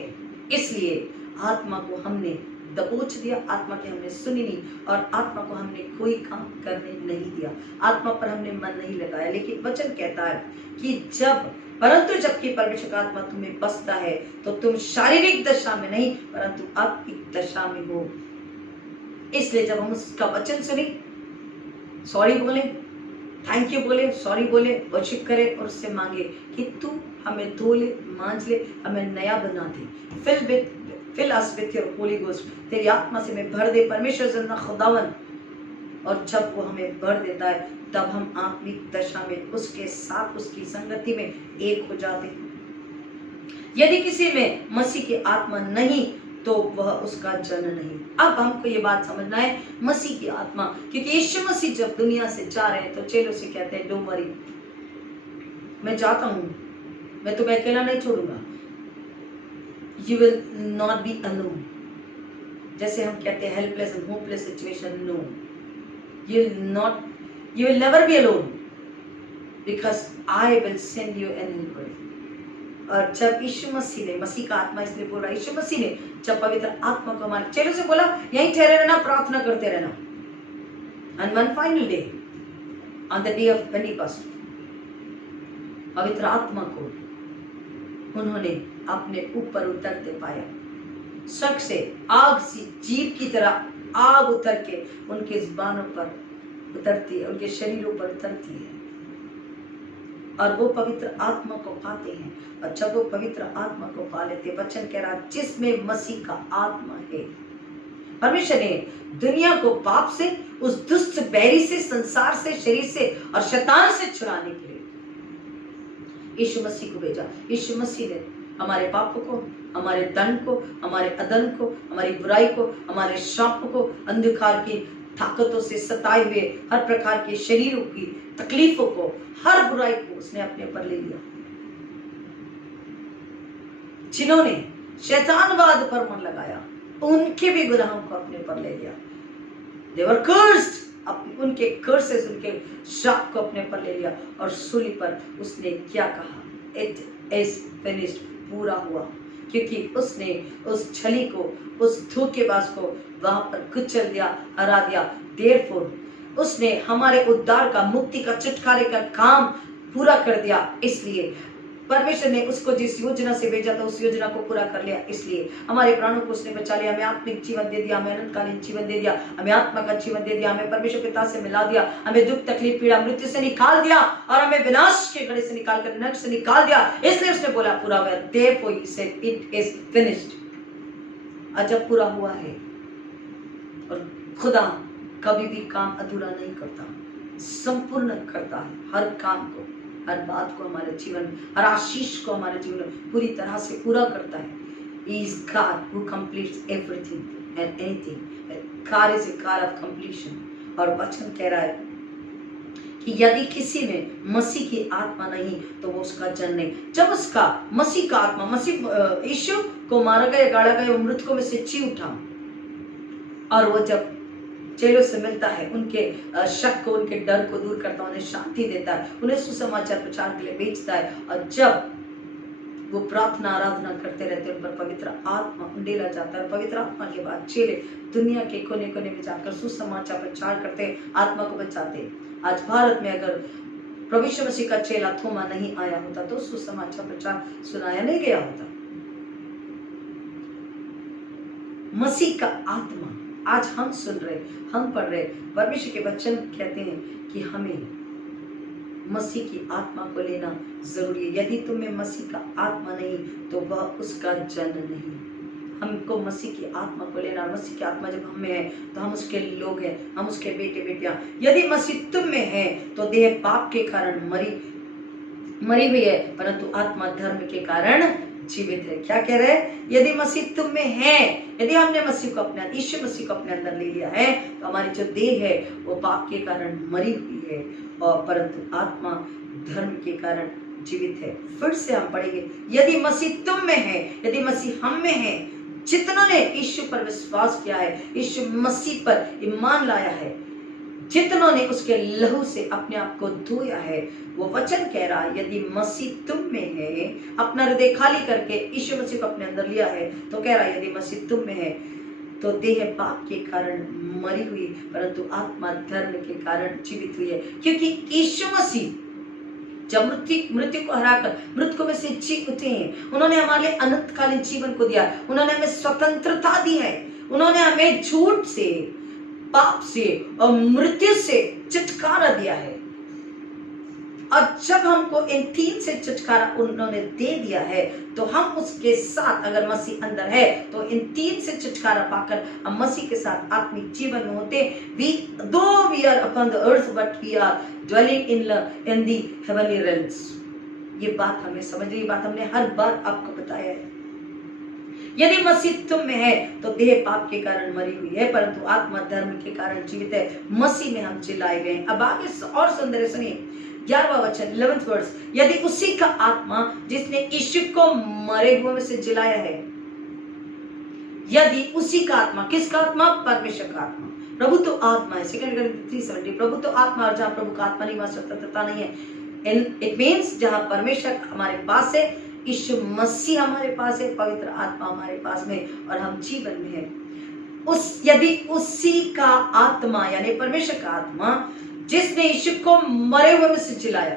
इसलिए आत्मा को हमने दबोच दिया, आत्मा की हमने सुनी नहीं और आत्मा को हमने कोई काम करने नहीं दिया, आत्मा पर हमने मन नहीं लगाया। लेकिन वचन कहता है कि परंतु जबकि परमेश्वर का आत्मा तुम्हें बसता है तो तुम शारीरिक दशा में नहीं परंतु आत्मिक दशा में हो। इसलिए जब हम उसका वचन सुने, सॉरी बोले, थैंक यू बोले, सॉरी बोले, वर्शिप करे और उससे मांगे कि तू हमें धो ले, मांझ ले, हमें नया बना दे, fill us with your holy ghost, तेरी आत्मा से मैं भर दे परमेश्वर जिंदा खुदावन। और जब वो हमें भर देता है तब हम आत्मिक दशा में उसके साथ उसकी संगति में एक हो जाते। यदि किसी में मसीह की आत्मा नहीं तो वह उसका जन नहीं। अब हमको ये बात समझना है, मसीह की आत्मा, क्योंकि यीशु मसीह जब दुनिया से जा रहे हैं तो चेलों से कहते हैं डोंट वरी, मैं जाता हूं, मैं तुम्हें अकेला नहीं छोड़ूंगा, you will not be alone. जैसे हम कहते हैं helpless and hopeless situation, no, you will never be alone because I will send you an helper। और जब यीशु मसीह ने, मसीह का आत्मा इसलिए बोल रहा है, यीशु मसीह ने जब पवित्र आत्मा को हमारे चेलों से बोला यहीं ठहरे रहना, प्रार्थना करते रहना। And one final day, on the day of Pentecost, पवित्र आत्मा को उन्होंने अपने ऊपर उतरते पाया। स्वर्ग से आग सी जीभ की तरह आग उतर के उनके जुबानों पर उतरती है, उनके शरीरों पर उतरती है और वो पवित्र आत्मा को पाते हैं। और जब वो पवित्र आत्मा को पा लेते, वचन कह रहा जिसमें मसीह का आत्मा है। परमेश्वर ने दुनिया को पाप से, उस दुष्ट बैरी से, संसार से, शरीर से और शैतान से छुड़ाने के लिए यीशु मसीह को भेजा। यीशु मसीह ने हमारे पापों को, हमारे दंड को, हमारे अदन को, हमारी बुराई को, हमारे शाप को, अंधकार की ताकतों से सताए हुए हर प्रकार के शरीरों की तकलीफों को, हर बुराई को उसने अपने पर ले लिया। जिन्होंने शैतानवाद पर मन लगाया उनके भी गुनाहों को अपने पर ले लिया। They were cursed, उनके कर्सेस, उनके शाप को अपने पर ले लिया और सूली पर उसने क्या कहा, इट इज फिनिश्ड, पूरा हुआ। क्योंकि उसने उस छली को, उस धोखेबाज को वहां पर कुचल दिया, हरा दिया। देयरफॉर उसने हमारे उद्धार का, मुक्ति का, छुटकारे का काम पूरा कर दिया। इसलिए परमेश्वर ने उसको जिस योजना से भेजा था उस योजना को पूरा कर लिया। इसलिए हमारे प्राणों को उसने बचा लिया, हमें आत्मिक जीवन दे दिया, हमें अनंतकालीन जीवन दे दिया, हमें आत्मा का जीवन दे दिया, हमें परमेश्वर पिता से मिला दिया, हमें दुख, तकलीफ, पीड़ा, मृत्यु से निकाल दिया और हमें विनाश के घड़े से निकाल कर नरक से निकाल दिया। इसलिए उसने बोला पूरा हुआ। Therefore he said it is finished। अजब पूरा हुआ है। और खुदा कभी भी काम अधूरा नहीं करता, संपूर्ण करता है हर काम को, हर बात को हमारे जीवन, हर आशीष को हमारे जीवन में पूरी तरह से पूरा करता है। He is God who completes everything and anything। God is a God of completion। और वचन कह रहा है कि यदि किसी में मसीह की आत्मा नहीं तो वो उसका जन नहीं। जब उसका मसीह का आत्मा, मसीह यीशु को मारा गया, गाड़ा गया, मृतकों में से जी उठा और वो जब चेलों से मिलता है, उनके शक को, उनके डर को दूर करता है, उन्हें शांति देता है, उन्हें सुसमाचार प्रचार के लिए भेजता है। और जब वो प्रार्थना आराधना करते रहते हैं, उन पर पवित्र आत्मा उंडेला जाता है। पवित्र आत्मा के बाद चेले दुनिया के कोने कोने में जाकर सुसमाचार प्रचार करते हैं, आत्मा को बचाते हैं। आज भारत में अगर प्रभु यीशु मसीह का चेला थोमा नहीं आया होता तो सुसमाचार प्रचार सुनाया नहीं गया होता। मसीह का आत्मा आज हम सुन रहे, हम पढ़ रहे, परमेश्वर के वचन कहते हैं कि हमें मसीह की आत्मा को लेना जरूरी है। यदि तुम्हें मसीह का आत्मा नहीं तो वह उसका जन नहीं। हमको मसीह की आत्मा को लेना, मसीह की आत्मा जब हम में है तो हम उसके लोग हैं, हम उसके बेटे बेटियां। यदि मसीह तुम में है तो देह पाप के कारण मरी हुई है परंतु आत्मा धर्म के कारण जीवित है। क्या कह रहे हैं? यदि मसीह तुम में है, यदि हमने मसीह को अपने, यीशु मसीह को अपने अंदर ले लिया है तो हमारी जो देह है वो पाप के कारण मरी हुई है और परंतु आत्मा धर्म के कारण जीवित है। फिर से हम पढ़ेंगे, यदि मसीह तुम में है, यदि मसीह हम में है, जितनों ने यीशु पर विश्वास किया है, यीशु मसीह पर ईमान लाया है, जितनों ने उसके लहू से अपने आप को धोया है। वो वचन कह रहा है यदि मसीह तुम में है, अपना हृदय खाली करके यीशु मसीह को अपने अंदर लिया है, तो कह रहा है यदि मसीह तुम में है तो देह पाप के कारण मरी हुई परंतु आत्मा धर्म के कारण जीवित हुई है। क्योंकि यीशु मसीह जब मृत्यु को हराकर मृतकों में से जी उठे हैं, उन्होंने हमारे लिए अनंतकालीन जीवन को दिया, उन्होंने हमें स्वतंत्रता दी है, उन्होंने हमें झूठ से, पाप से और मृत्यु से छुटकारा दिया है। और जब हमको इन तीन से छुटकारा उन्होंने दे दिया है तो हम उसके साथ, अगर मसीह अंदर है तो इन तीन से छुटकारा पाकर हम मसीह के साथ आत्मिक जीवन में होते। though we are upon the earth but we are dwelling in the heavenly realms। ये बात हमें समझ, ये बात हमने हर बार आपको बताया है। यदि मसीह तुम में है तो देह पाप के कारण मरी हुई है परंतु आत्मा धर्म के कारण जीवित है। मसीह में हम जिलाए गए। अब आगे और सुंदर सुनिए 11वां वचन 11th वर्स, यदि उसी का आत्मा जिसने यीशु को मरे हुए में से जिलाया है, यदि उसी का आत्मा, किसका आत्मा? परमेश्वर का आत्मा। प्रभु तो आत्मा है, 2 Corinthians 3:17, प्रभु तो आत्मा, और जहां प्रभु का आत्मा नहीं वहां स्वतंत्रता नहीं है। इट मीन्स जहां परमेश्वर हमारे पास है, यीशु मसीह हमारे पास है, पवित्र आत्मा हमारे पास में और हम जीवन में है। यदि उसी का आत्मा यानी परमेश्वर का आत्मा जिसने यीशु को मरे हुए में से जिलाया,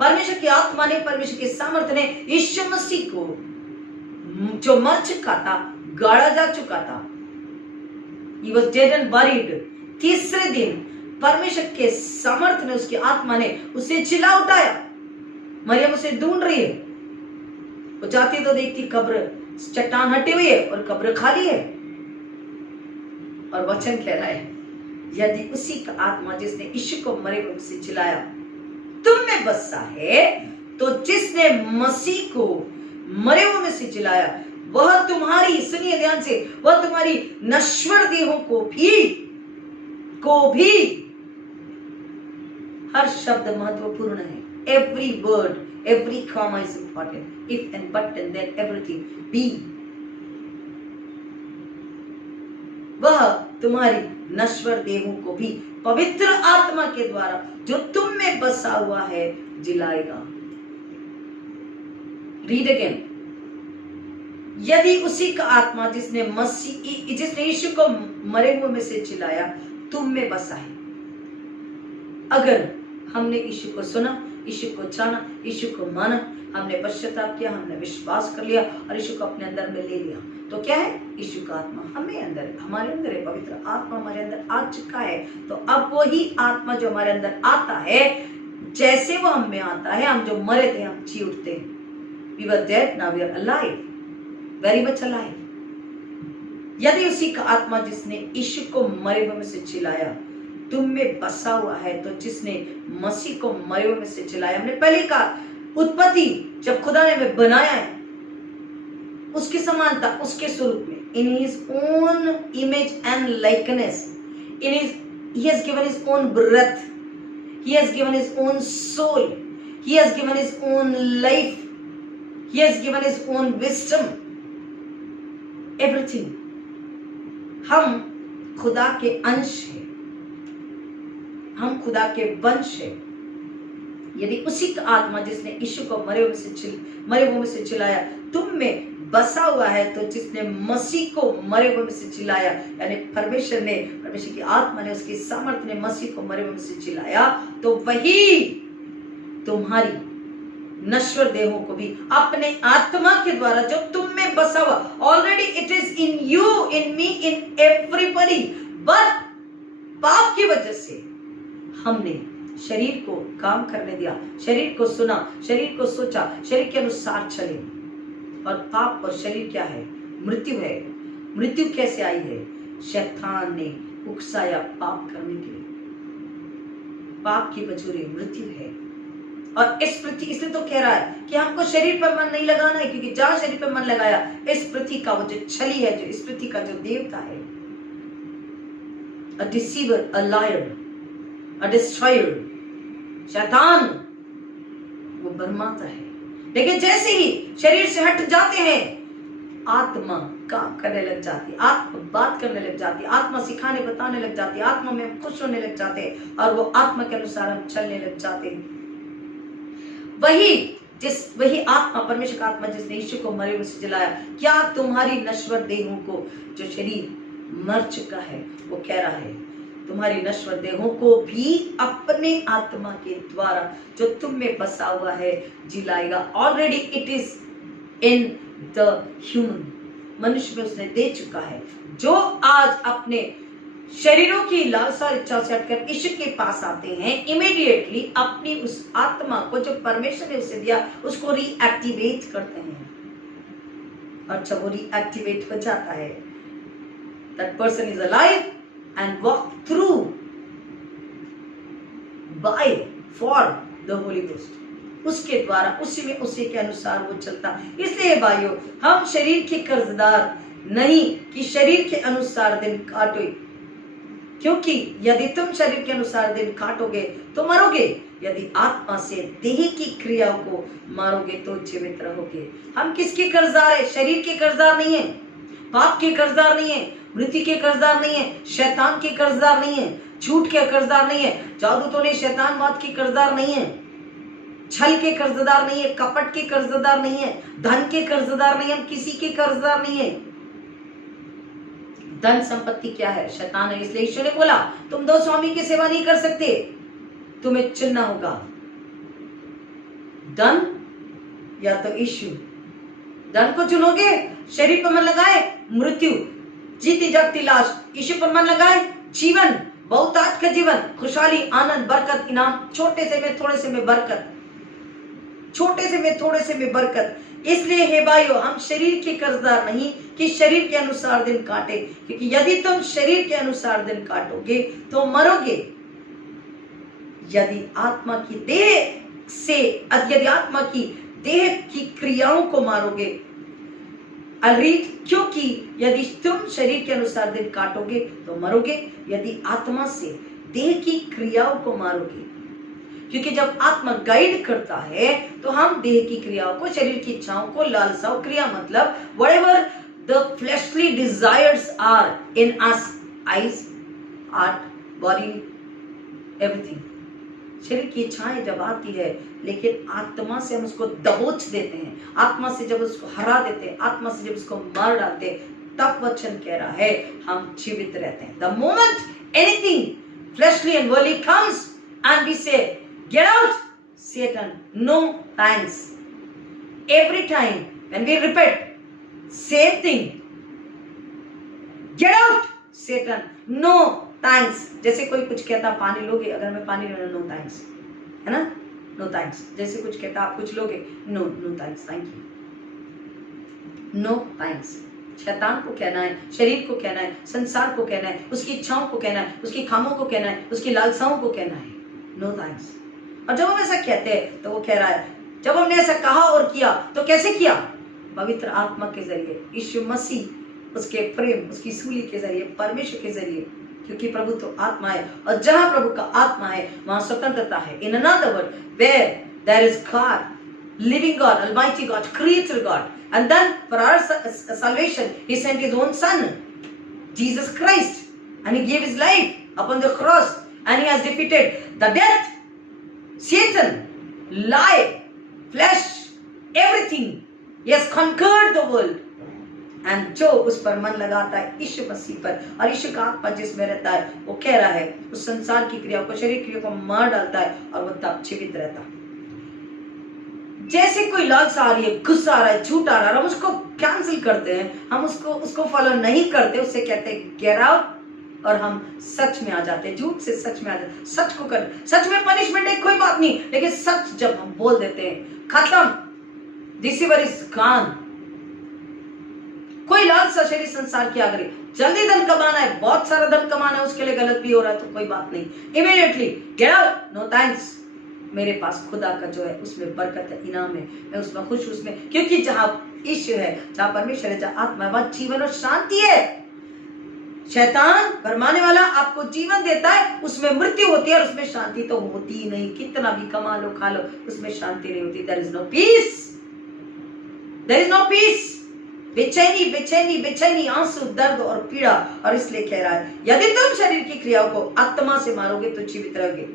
परमेश्वर की आत्मा ने, परमेश्वर के सामर्थ्य ने यीशु मसीह को जो मर चुका था, गाड़ा जा चुका था, he was dead and buried, तीसरे दिन परमेश्वर के सामर्थ्य ने, उसकी आत्मा ने उसे जिला उठाया। मरियम उसे ढूंढ रही है, वो जाती तो देखती कब्र, चट्टान हटी हुई है और कब्र खाली है। और वचन कह रहा है यदि उसी का आत्मा जिसने यीशु को मरे हुए से जिलाया तुम में बसा है, तो जिसने मसीह को मरे हुए में से जिलाया वह तुम्हारी, सुनिए ध्यान से, वह तुम्हारी नश्वर देहों को भी हर शब्द महत्वपूर्ण है। Every word, every comma is important. If and but and then everything be, वह तुम्हारी नश्वर देहों को भी पवित्र आत्मा के द्वारा जो तुम में बसा हुआ है जिलाएगा। रीड अगेन, यदि उसी का आत्मा जिसने यीशु को मरे हुए में से जिलाया तुम में बसा है। अगर हमने यीशु को सुना, यीशु को जाना, यीशु को माना, हमने पश्चाताप किया, हमने विश्वास कर लिया और यीशु को अपने अंदर में ले लिया, तो क्या है? यीशु का आत्मा हमें अंदर, हमारे अंदर है, पवित्र आत्मा हमारे अंदर आ चुका है। तो अब वही आत्मा जो हमारे अंदर आता है, जैसे वो हम में आता है, हम जो मरे थे हम जी उठते हैं। We were dead, now we are alive, very much alive। यदि उसी का आत्मा जिसने यीशु को मरे हुए में से जिलाया तुम में बसा हुआ है, तो जिसने मसीह को मरे हुए में से जिलाया, हमने पहले कहा उत्पत्ति जब खुदा ने हमें बनाया है उसकी समानता, उसके स्वरूप में, in his own image and likeness, he has given his own breath, he has given his own soul, he has given his own life, he has given his own wisdom, everything। हम खुदा के अंश हैं, हम खुदा के वंश हैं। यदि उसी का आत्मा जिसने यीशु को मरे हुए में से जिलाया तुम में बसा हुआ है, तो जिसने मसीह को मरे हुए में से जिलाया, यानी परमेश्वर की आत्मा ने, उसकी सामर्थ्य ने मसीह को मरे हुए में से जिलाया, तो वही तुम्हारी नश्वर देहों को भी अपने आत्मा के द्वारा जो तुम में बसा हुआ, already it is in you, in me, in everybody, but पाप की वजह से हमने शरीर को काम करने दिया, शरीर को सुना, शरीर को सोचा, शरीर के अनुसार चले। और पाप और शरीर क्या है? मृत्यु है। मृत्यु कैसे आई है? शैतान ने उकसाया पाप करने के लिए। पाप की मजूरी मृत्यु है। और इस पृथ्वी, इसलिए तो कह रहा है कि हमको शरीर पर मन नहीं लगाना है, क्योंकि जहां शरीर पर मन लगाया, इस पृथ्वी का वो जो छली है, जो इस पृथ्वी का जो देवता है, a deceiver, a liar, a destroyer, शैतान, वो भरमाता है। लेकिन जैसे ही शरीर से हट जाते हैं, आत्मा काम करने लग जाती है, आत्मा बात करने लग जाती है, आत्मा सिखाने बताने लग जाती है, आत्मा में हम खुश होने लग जाते हैं और वो आत्मा के अनुसार हम चलने लग जाते हैं। वही आत्मा, परमेश्वर का आत्मा जिसने यीशु को मरे हुए से जलाया, क्या तुम्हारी नश्वर देहों को, जो शरीर मर चुका है, वो कह रहा है तुम्हारी नश्वर देहों को भी अपने आत्मा के द्वारा जो तुम में बसा हुआ है जिलाएगा। Already it is in the human, मनुष्य में उसने दे चुका है। जो आज अपने शरीरों की लालसा इच्छा से हटकर ईश्वर के पास आते हैं, इमीडिएटली अपनी उस आत्मा को जो परमेश्वर ने उसे दिया उसको रीएक्टिवेट करते हैं। और जब वो रीएक्टिवेट हो जाता है, that person is alive and walk through by for the Holy Ghost। उसके द्वारा उसी के अनुसार वो चलता। इसलिए भाइयों, हम शरीर के कर्जदार नहीं कि शरीर के अनुसार दिन काटो, क्योंकि यदि तुम शरीर के अनुसार दिन काटोगे तो मरोगे, यदि आत्मा से देह की क्रियाओं को मारोगे तो जीवित रहोगे। हम किसके कर्जदार है? शरीर के कर्जदार नहीं है, पाप के कर्जदार नहीं है, मृत्यु के कर्जदार नहीं है, शैतान के कर्जदार नहीं है, झूठ के कर्जदार नहीं है, जादू टोने शैतानवाद के कर्जदार नहीं है, छल के कर्जदार नहीं है, कपट के कर्जदार नहीं है, धन के कर्जदार नहीं है, हम किसी के कर्जदार नहीं है। धन संपत्ति क्या है? शैतान है। इसलिए ईश्वर ने बोला तुम दो स्वामी की सेवा नहीं कर सकते, तुम्हें चुनना होगा, धन या तो ईश्वर। धन को चुनोगे, शरीर पर मन लगाए मृत्यु, जीती जागती लाश। ईश्वर पर मन लगाए जीवन, बहुतायत का जीवन, खुशहाली, आनंद, बरकत, इनाम, छोटे से में थोड़े से में बरकत, छोटे से में थोड़े से में बरकत। इसलिए हे भाइयों, हम शरीर के कर्जदार नहीं कि शरीर के अनुसार दिन काटे, क्योंकि यदि तुम शरीर के अनुसार दिन काटोगे तो मरोगे। यदि आत्मा की देह की क्रियाओं को मारोगे, क्योंकि यदि तुम शरीर के अनुसार दिन काटोगे तो मरोगे, यदि आत्मा से देह की क्रियाओं को मारोगे। क्योंकि जब आत्मा गाइड करता है तो हम देह की क्रियाओं को, शरीर की इच्छाओं को, लालसाओं, क्रिया मतलब whatever the fleshly desires are in us, eyes, heart, body, everything, शरीर की इच्छाएं जब आती है, लेकिन आत्मा से हम उसको दबोच देते हैं, आत्मा से जब उसको हरा देते हैं, आत्मा से जब उसको मार डालते हैं, तब वचन कह रहा है हम जीवित रहते हैं। The moment anything fleshly and worldly comes and we say get out Satan, no thanks, every time when we repeat same thing, get out Satan, no thanks. जैसे कोई कुछ कहता पानी लोगे, अगर मैं पानी लेना, नो थैंक्स, है ना, नो थैंक्स। जैसे कुछ कहता आप कुछ लोगे, no thanks, thank you, no thanks. शैतान को कहना है, शरीर को कहना है, संसार को कहना है, उसकी इच्छाओं को कहना है, उसकी खामों को कहना है, उसकी लालसाओं को कहना है, नो थैंक्स। और जब हम ऐसा कहते हैं तो वो कह रहा है, जब हमने ऐसा कहा और किया तो कैसे किया? पवित्र आत्मा के जरिए, यीशु मसीह उसके प्रेम, उसकी सूली के जरिए, परमेश्वर के जरिए, क्योंकि प्रभु तो आत्मा है और जहां प्रभु का आत्मा है वहां स्वतंत्रता है। In another word, where there is God, living God, almighty God, creator God, and then for our salvation he sent his own son Jesus Christ, and he gave his life upon the cross, and he has defeated the death, Satan, lie, flesh, everything. He has conquered the world. And जो उस पर मन लगाता है, यीशु मसीह पर, और यीशु का आत्मा जिसमें रहता है, वो कह रहा है उस संसार की क्रियाओं को, शरीर क्रियाओं को मार डालता है और वो तब जीवित रहता है। जैसे कोई लालसा आ रही है, गुस्सा आ रहा है, झूठ आ रहा है, हम उसको कैंसिल करते हैं, हम उसको फॉलो नहीं करते, उससे कहते हैं गेट आउट, और हम सच में आ जाते हैं, झूठ से सच में आ जाते हैं। सच को कर, सच में पनिशमेंट है, कोई बात नहीं, लेकिन सच जब हम बोल देते हैं, खत्म, डिसीवर इज गॉन। कोई लालसा शरीर संसार की आ गई, जल्दी धन कमाना है, बहुत सारा धन कमाना है, उसके लिए गलत भी हो रहा है तो कोई बात नहीं, immediately get out, no thanks, मेरे पास खुदा का जो है उसमें बरकत है, इनाम है, मैं उसमें खुश, उसमें, क्योंकि जहां ईश्वर है, जहां परमेश्वर है, जहां आत्मा है, वहां जीवन और शांति है। शैतान भरमाने वाला आपको जीवन देता है, उसमें मृत्यु होती है और उसमें शांति तो होती ही नहीं, कितना भी कमा लो खा लो, उसमें शांति नहीं होती। There is no peace, there is no peace. बेचैनी बेचैनी बेचैनी, आंसू, दर्द और पीड़ा। और इसलिए कह रहा है यदि तुम शरीर की क्रियाओं को आत्मा से मारोगे तो जीवित रहोगे।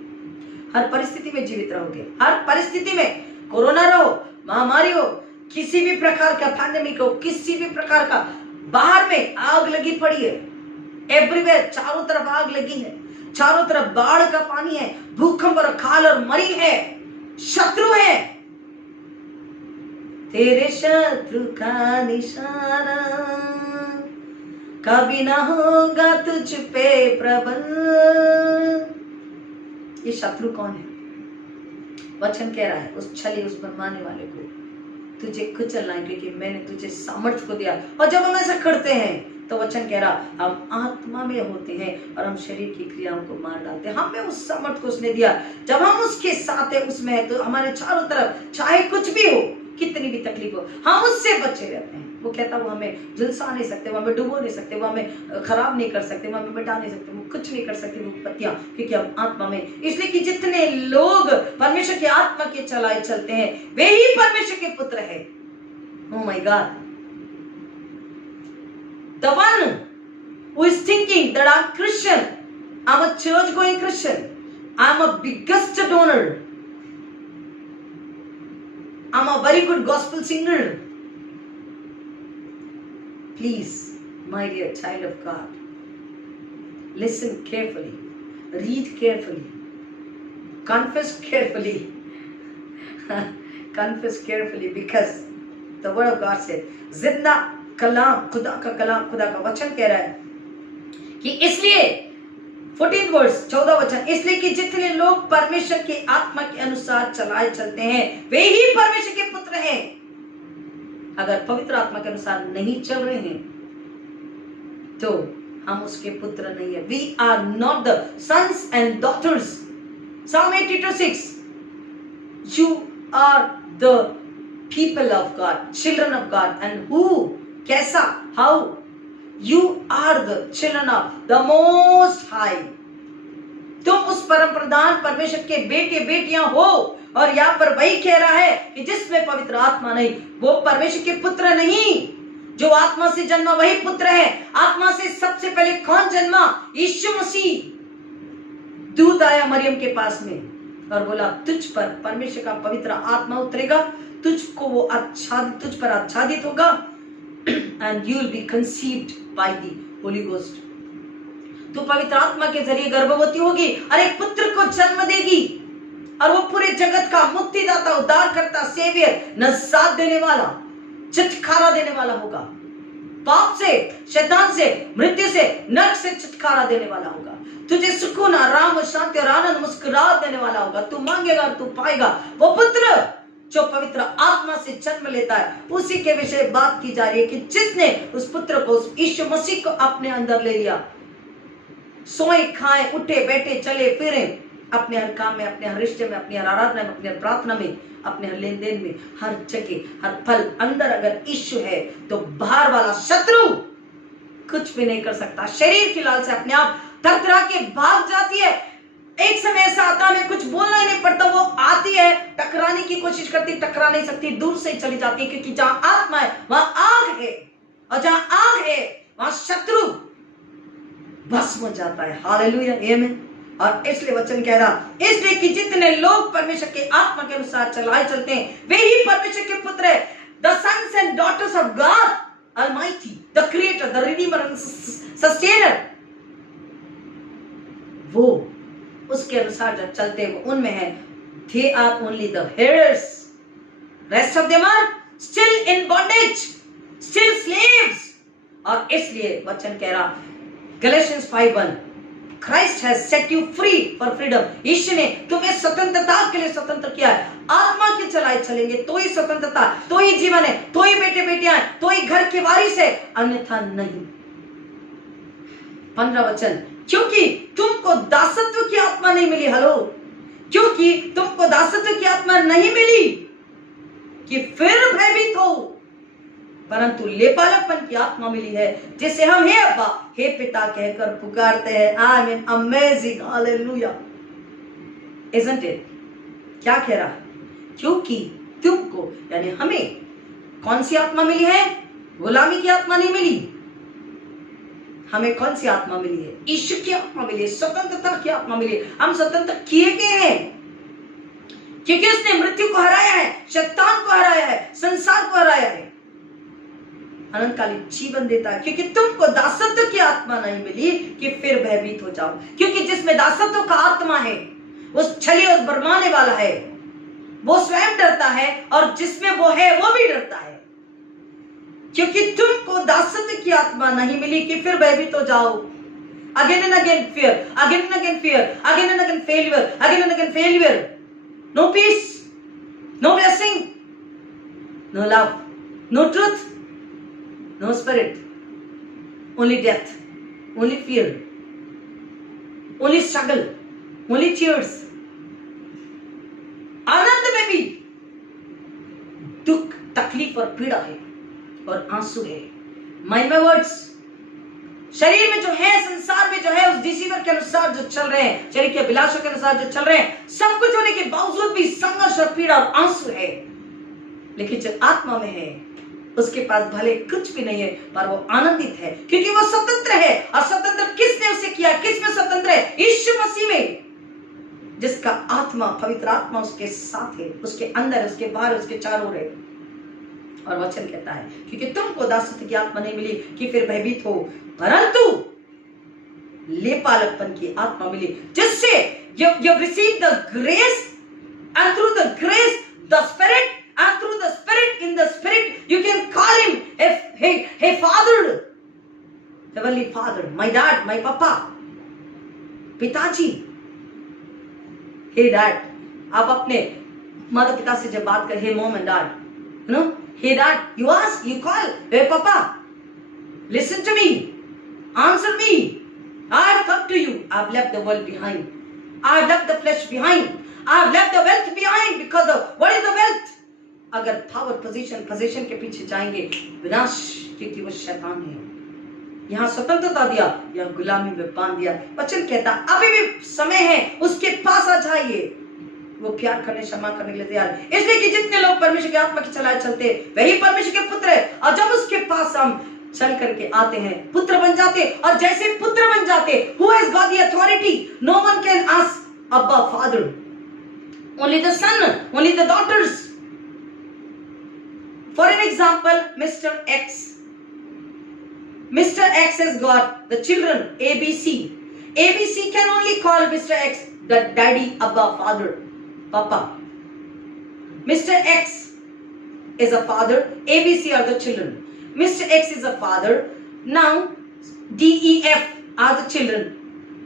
हर परिस्थिति में जीवित रहोगे, हर परिस्थिति में। कोरोना रहो, महामारी हो, किसी भी प्रकार का पैंडेमिक हो, किसी भी प्रकार का, बाहर में आग लगी पड़ी है, एवरीवेयर, चारों तरफ आग लगी है, चारों तरफ बाढ़ का पानी है, भूकंप और अकाल और मरी है, शत्रु है। तेरे शत्रु का निशाना कभी ना होगा तुझ पे प्रबल। ये शत्रु कौन है? वचन कह रहा है उस छली, उस बनवाने वाले को तुझे कुचलना है, क्योंकि मैंने तुझे सामर्थ्य को दिया। और जब हम ऐसा करते हैं तो वचन कह रहा हम आत्मा में होते हैं और हम शरीर की क्रियाओं को मार डालते हैं। हमें उस सामर्थ्य को उसने दिया। जब हम उसके साथ है, उसमें है, तो हमारे चारों तरफ चाहे कुछ भी हो, कितनी भी तकलीफ हो, हम उससे बचे रहते हैं। वो कहता वो हमें झुलसा नहीं सकते, वो हमें डुबो नहीं सकते, वो हमें खराब नहीं कर सकते, वो हमें मिटा नहीं सकते, वो कुछ नहीं कर सकते वो पत्तियां, क्योंकि हम आत्मा में। इसलिए कि जितने लोग परमेश्वर की आत्मा के चलाए चलते हैं वे ही परमेश्वर के पुत्र है। Oh my God. The one who is thinking that I'm Christian, I'm a church going Christian, I'm a biggest donor, I'm a very good gospel singer. Please, my dear child of God, listen carefully, read carefully, confess carefully, confess carefully, because the word of God said, जिंदा कलाम, खुदा का कलाम, खुदा का वचन कह रहा है कि इसलिए 14th वर्स, 14 वचन, इसलिए कि जितने लोग परमेश्वर के आत्मा के अनुसार चलाए चलते हैं वे ही परमेश्वर के पुत्र हैं। अगर पवित्र आत्मा के अनुसार नहीं चल रहे हैं तो हम उसके पुत्र नहीं है। We are not the sons and daughters. Psalm 82:6, you are the people of God, children of God, and who, कैसा, how, you are the children of the Most High. तुम उस परम प्रधान परमेश्वर के बेटे बेटियां हो। और यहाँ पर वही कह रहा है कि जिसमें पवित्र आत्मा नहीं वो परमेश्वर के पुत्र नहीं। जो आत्मा से जन्मा वही पुत्र है। आत्मा से सबसे पहले कौन जन्मा? यीशु मसीह। दूत आया मरियम के पास में और बोला तुझ पर परमेश्वर का पवित्र आत्मा उतरेगा, तुझको वो आच्छादित, तुझ पर आच्छादित होगा, and you will be conceived by the Holy Ghost. तू पवित्र आत्मा के जरिए गर्भवती होगी और एक पुत्र को जन्म देगी और वो पूरे जगत का मुक्तिदाता, उद्धारकर्ता, सेवियर, नजात देने वाला, छुटकारा देने वाला होगा। पाप से, शैतान से, मृत्यु से, नरक से छुटकारा देने वाला होगा। तुझे सुकून, आराम, शांति और आनंद, मुस्कुराहट देने वाला होगा। तू मांगेगा और तू पाएगा। वो पुत्र जो पवित्र आत्मा से जन्म लेता है उसी के विषय बात की जा रही है कि जिसने उस पुत्र को, उस यीशु मसीह को अपने अंदर ले लिया, सोए खाए उठे बैठे चले फिरे अपने हर काम में, अपने हर रिश्ते में, अपनी हर आराधना में, अपनी हर प्रार्थना में, अपने हर लेन देन में, हर जगह, हर पल अंदर अगर यीशु है तो बाहर वाला शत्रु कुछ भी नहीं कर सकता। शरीर की लालसा अपने आप थरथरा के भाग जाती है। एक समय ऐसा आता है कुछ बोलना ही नहीं पड़ता, वो आती है, टकराने की कोशिश करती, टकरा नहीं सकती, दूर से चली जाती है, क्योंकि जहां आत्मा है वहां आग है और जहां आग है वहां शत्रु भस्म हो जाता है। हालेलुया, आमीन। और इसलिए वचन कह रहा, इसलिए कि जितने लोग परमेश्वर के आत्मा के अनुसार चलाए चलते हैं वे ही परमेश्वर के पुत्र है। The sons and daughters of God almighty, the creator, the redeemer and sustainer, वो उसके अनुसार जब चलते हैं वो उनमें है। They are only the hearers. Rest of them are still in bondage, still slaves. और इसलिए वचन कह रहा Galatians 5:1, Christ has set you free for freedom. यीशु ने तुम्हें स्वतंत्रता के लिए स्वतंत्र किया है। आत्मा के चलाए चलेंगे तो ही स्वतंत्रता, तो ही जीवन है, तो ही बेटे बेटियां हैं, तो ही घर के वारिस है, अन्यथा नहीं। 15 वचन, क्योंकि तुमको दासत्व की आत्मा नहीं मिली। हेलो, क्योंकि तुमको दासत्व की आत्मा नहीं मिली कि फिर भयभीत हो, परंतु लेपालकपन की आत्मा मिली है, जिसे हम हे अब्बा, हे पिता कहकर पुकारते हैं। आमीन, अमेजिंग, हालेलुया, इजंट इट? क्या कह रहा है? क्योंकि तुमको यानी हमें कौन सी आत्मा मिली है? गुलामी की आत्मा नहीं मिली। हमें कौन सी आत्मा मिली है? ईश्वर की आत्मा मिली है, स्वतंत्रता की आत्मा मिली है। हम स्वतंत्र किए गए हैं क्योंकि उसने मृत्यु को हराया है, शैतान को हराया है, संसार को हराया है, अनंतकालीन जीवन देता है। क्योंकि तुमको दासत्व की आत्मा नहीं मिली कि फिर भयभीत हो जाओ, क्योंकि जिसमें दासत्व का आत्मा है उस छलिए, उस बरमाने वाला है, वो स्वयं डरता है, और जिसमें वो है वो भी डरता है। क्योंकि तुमको दासत्व की आत्मा नहीं मिली कि फिर भयभीत हो जाओ। Again and again fear, again and again fear, again and again failure, again and again failure. No peace, no blessing, no love, no truth, no spirit, only death, only fear, only struggle, only tears. आनंद में भी दुख, तकलीफ और पीड़ा है और आंसू है। Mind my words. शरीर में जो है, संसार में जो है, उस डिसीवर के अनुसार जो चल रहे हैं, शरीर के अभिलाषों के अनुसार जो चल रहे हैं, सब कुछ होने के बावजूद भी संघर्ष और पीड़ा और आंसू है। लेकिन जो आत्मा में है उसके पास भले कुछ भी नहीं है पर वो आनंदित है, क्योंकि वो स्वतंत्र है। और स्वतंत्र किसने उसे किया? किस में स्वतंत्र है? यीशु मसीह में, जिसका आत्मा, पवित्र आत्मा उसके साथ है, उसके अंदर, उसके बाहर, उसके चारों ओर है। और वचन कहता है क्योंकि तुमको दासत्व की आत्मा नहीं मिली कि फिर भयभीत हो, परंतु लेपालकपन की आत्मा मिली, जिससे you receive the grace, and through the grace the spirit, and through the spirit, in the spirit you can call him hey father, heavenly father, my dad, my papa, पिताजी, हे डैड। आप अपने माता पिता से जब बात करें, hey mom and dad, you know, hey dad, you ask, you call, hey papa, listen to me, answer me, I have come to you, I have left the world behind, I have left the flesh behind, I have left the wealth behind, because of what is the wealth? अगर पावर, पोजीशन के पीछे जाएंगे, विनाश, क्योंकि वो शैतान है। यहाँ स्वतंत्रता दिया, यहाँ गुलामी में बांध दिया। वचन कहता अभी भी समय है, उसके पास आ जाइए, वो प्यार करने, क्षमा करने के लिए तैयार है। इसलिए कि जितने लोग परमेश्वर की आत्मा की चलाए चलते वही परमेश्वर के पुत्र है। और जब उसके पास हम चल करके आते हैं, पुत्र बन जाते, और जैसे पुत्र बन जाते, who has got the authority? No one can ask Abba father, only the son, only the daughters. For an example, mister X has got the children ABC. ABC can only call Mr. X the daddy, Abba, father, papa. Mr. X is a father, ABC are the children. Mr. X is a father. Now DEF are the children.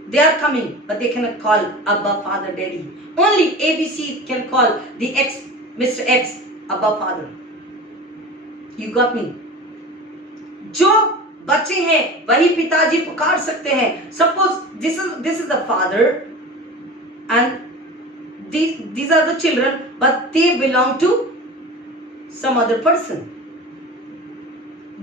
They are coming, but they cannot call Abba, father, daddy. Only ABC can call the X, Mr. X, Abba, father. You got me? जो बच्चे हैं वही पिताजी पुकार सकते हैं। Suppose this is the father and these are the children, but they belong to some other person.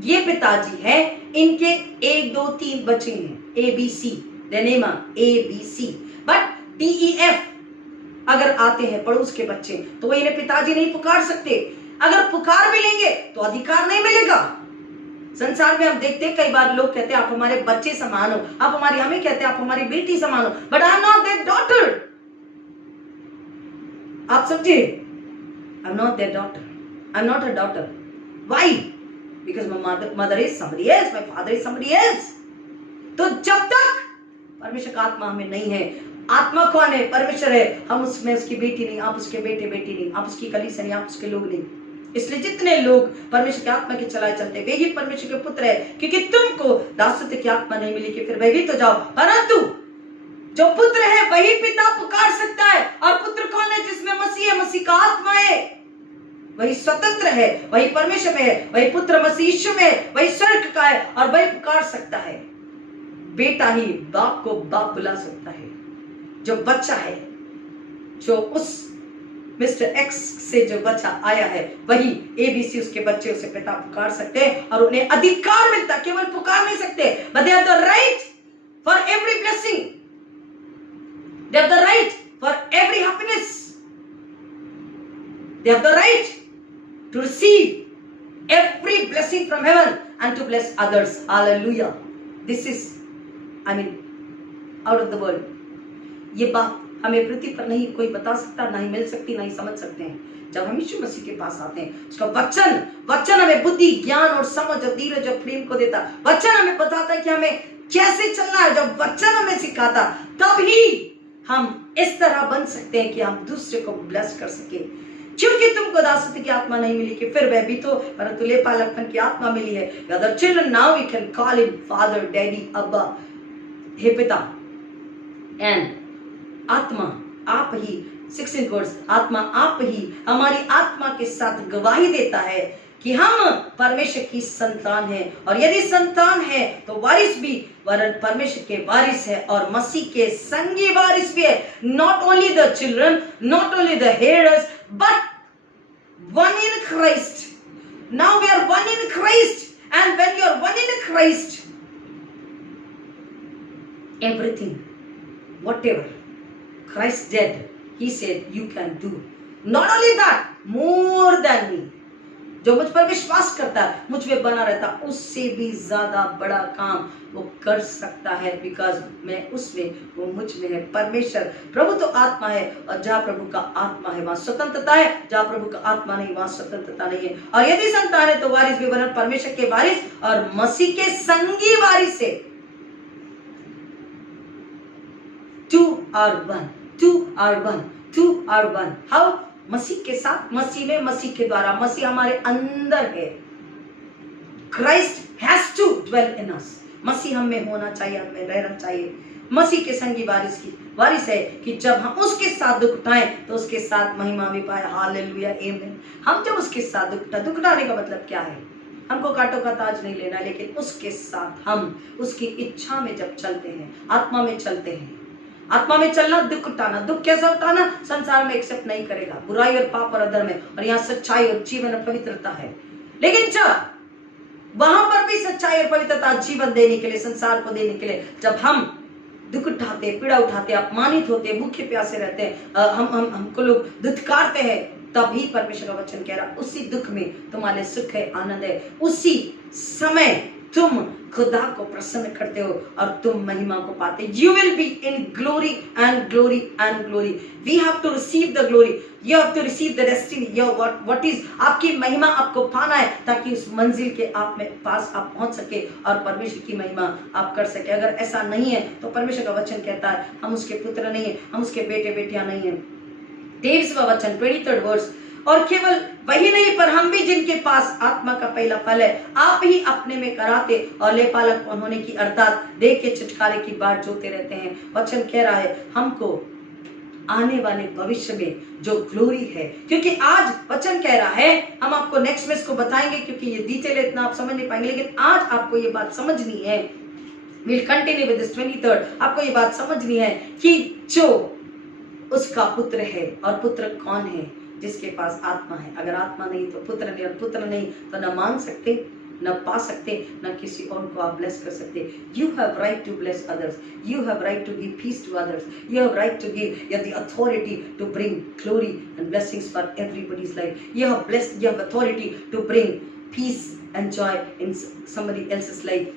ये पिताजी है, इनके 1 2 3 बच्चे हैं, ABC, their name are ABC. But DEF अगर आते हैं पड़ोस के बच्चे, तो वो इन्हें पिताजी नहीं पुकार सकते। अगर पुकार भी लेंगे तो अधिकार नहीं मिलेगा। संसार में हम देखते हैं, कई बार लोग कहते हैं आप हमारे बच्चे समान हो, आप हमारी, हमें कहते हैं आप हमारी बेटी समान हो, but I am not there daughter. आप समझे? I am not there daughter, I am not a daughter. Why? Because my mother is somebody else, my father is somebody else. तो जब तक परमेश्वर का आत्मा हमें नहीं है, आत्मा कौन है? परमेश्वर है। हम उसमें उसकी बेटी नहीं, आप उसके बेटे बेटी नहीं, आप उसकी कलीसिया नहीं, आप उसके लोग नहीं। इसलिए जितने लोग परमेश्वर की आत्मा के चलाए चलते वे ही परमेश्वर के पुत्र है, क्योंकि तुमको दासत्व की आत्मा नहीं मिली कि फिर भयभीत हो जाओ, परंतु जो पुत्र है वही पिता पुकार सकता है। और पुत्र कौन है? जिसमें मसीह है, मसीह का आत्मा है, वही स्वतंत्र है, वही परमेश्वर में है, वही पुत्र मसीह यीशु में है, वही स्वर्ग का है और वही पुकार सकता है। बेटा ही बाप को बाप बुला सकता है। जो बच्चा है, जो उस मिस्टर एक्स से जो बच्चा आया है, वही एबीसी उसके बच्चे उसे पिता पुकार सकते हैं और उन्हें अधिकार मिलता, केवल पुकार नहीं सकते, but they have the right for every blessing, they have the right for every happiness, they have the right to receive every blessing from heaven and to bless others. Hallelujah. This is, I mean, out of the world. ये बात हमें पृथ्वी पर नहीं कोई बता सकता, नहीं मिल सकती, नहीं समझ सकते हैं। जब हम यीशु मसीह के पास आते हैं, उसका वचन हमें बुद्धि, ज्ञान और समझ और धीरज और प्रेम को देता। वचन हमें बताता है कि हमें कैसे चलना है। जब वचन हमें सिखाता, तब ही हम इस तरह बन सकते हैं कि हम दूसरे को ब्लेस कर सके। क्योंकि तुमको दासत्व की आत्मा नहीं मिली कि फिर वह भी तो, परंतु लेपालकपन की आत्मा मिली है। Other children now we can call him father, daddy, अब्बा, हे पिता। एंड आत्मा आप ही, 16 वर्स, आत्मा आप ही हमारी आत्मा के साथ गवाही देता है कि हम परमेश्वर की संतान हैं, और यदि संतान है तो वारिस भी, वरन परमेश्वर के वारिस है और मसीह के संगी वारिस भी है। Not only the children, not only the hairs, but one in Christ. Now we are one in Christ, and when you are one in Christ, everything, whatever Christ did, he said you can do. Not only that, more than me. जो मुझ पर विश्वास करता है, मुझ में बना रहता, उससे भी ज्यादा बड़ा काम वो कर सकता है, बिकॉज मैं उसमें, वो मुझ में है। परमेश्वर, प्रभु तो आत्मा है, और जहाँ प्रभु का आत्मा है वहां स्वतंत्रता है, जहाँ प्रभु का आत्मा नहीं वहां स्वतंत्रता नहीं है। और यदि संतान है तो वारिस भी, वरन परमेश्वर के वारिस और मसीह के संगी वारिस है। 2 are 1, 2 are 1, 2 are 1। हाउ? मसीह के साथ, मसीह में, मसीह के द्वारा, मसीह हमारे अंदर है। Christ has to dwell in us। मसीह हम में होना चाहिए, हम में रहना चाहिए। मसीह के संगी वारिस है कि जब हम उसके साथ दुख उठाएं तो उसके साथ महिमा भी पाए। हालेलुया, आमीन। हम जब उसके साथ दुख उठाने का मतलब क्या है? हमको कांटों का ताज नहीं लेना, लेकिन उसके साथ हम उसकी इच्छा में जब चलते हैं, आत्मा में चलते हैं। आत्मा में चलना, दुख उठाना। दुख कैसा उठाना? संसार में एक्सेप्ट नहीं करेगा, बुराई और पाप और अधर्म है, और यहाँ सच्चाई और जीवन और पवित्रता है। लेकिन जब वहां पर भी सच्चाई और पवित्रता, जीवन देने के लिए, संसार को देने के लिए, जब हम दुख उठाते, पीड़ा उठाते, अपमानित होते, भूखे प्यासे रहते हैं, हमको लोग दुत्कारते हैं, तभी परमेश्वर का वचन कह रहा, उसी दुख में तुम्हारे सुख है, आनंद है। उसी समय तुम खुदा को प्रसन्न करते हो और तुम महिमा को पाते। You will be in glory and glory and glory. We have to receive the glory. You have to receive the destiny. What is आपकी महिमा आपको पाना है, ताकि उस मंजिल के आप में पास आप पहुंच सके और परमेश्वर की महिमा आप कर सके। अगर ऐसा नहीं है तो परमेश्वर का वचन कहता है हम उसके पुत्र नहीं है, हम उसके बेटे बेटियां नहीं है। 23वां वचन, 23rd वर्स। और केवल वही नहीं, पर हम भी जिनके पास आत्मा का पहला फल है, आप ही अपने में कराते और लेपालक होने की, अर्थात देह के छुटकारे की बाट जोते रहते हैं। वचन कह रहा है हमको आने वाले भविष्य में जो ग्लोरी है, क्योंकि आज वचन कह रहा है, हम आपको नेक्स्ट में इसको बताएंगे क्योंकि ये डिटेल इतना आप समझ नहीं पाएंगे, लेकिन आज आपको ये बात समझनी है। We'll continue with this 23rd। आपको ये बात समझनी है कि जो उसका पुत्र है, और पुत्र कौन है? जिसके पास आत्मा है। अगर आत्मा नहीं तो पुत्र नहीं, और पुत्र नहीं तो न मांग सकते, न पा सकते, न किसी और को आप ब्लेस कर सकते। You have right to bless others. You have right to give peace to others. You have right to give, you have the authority to bring glory and blessings for everybody's life. You have authority to bring peace and joy in somebody else's life,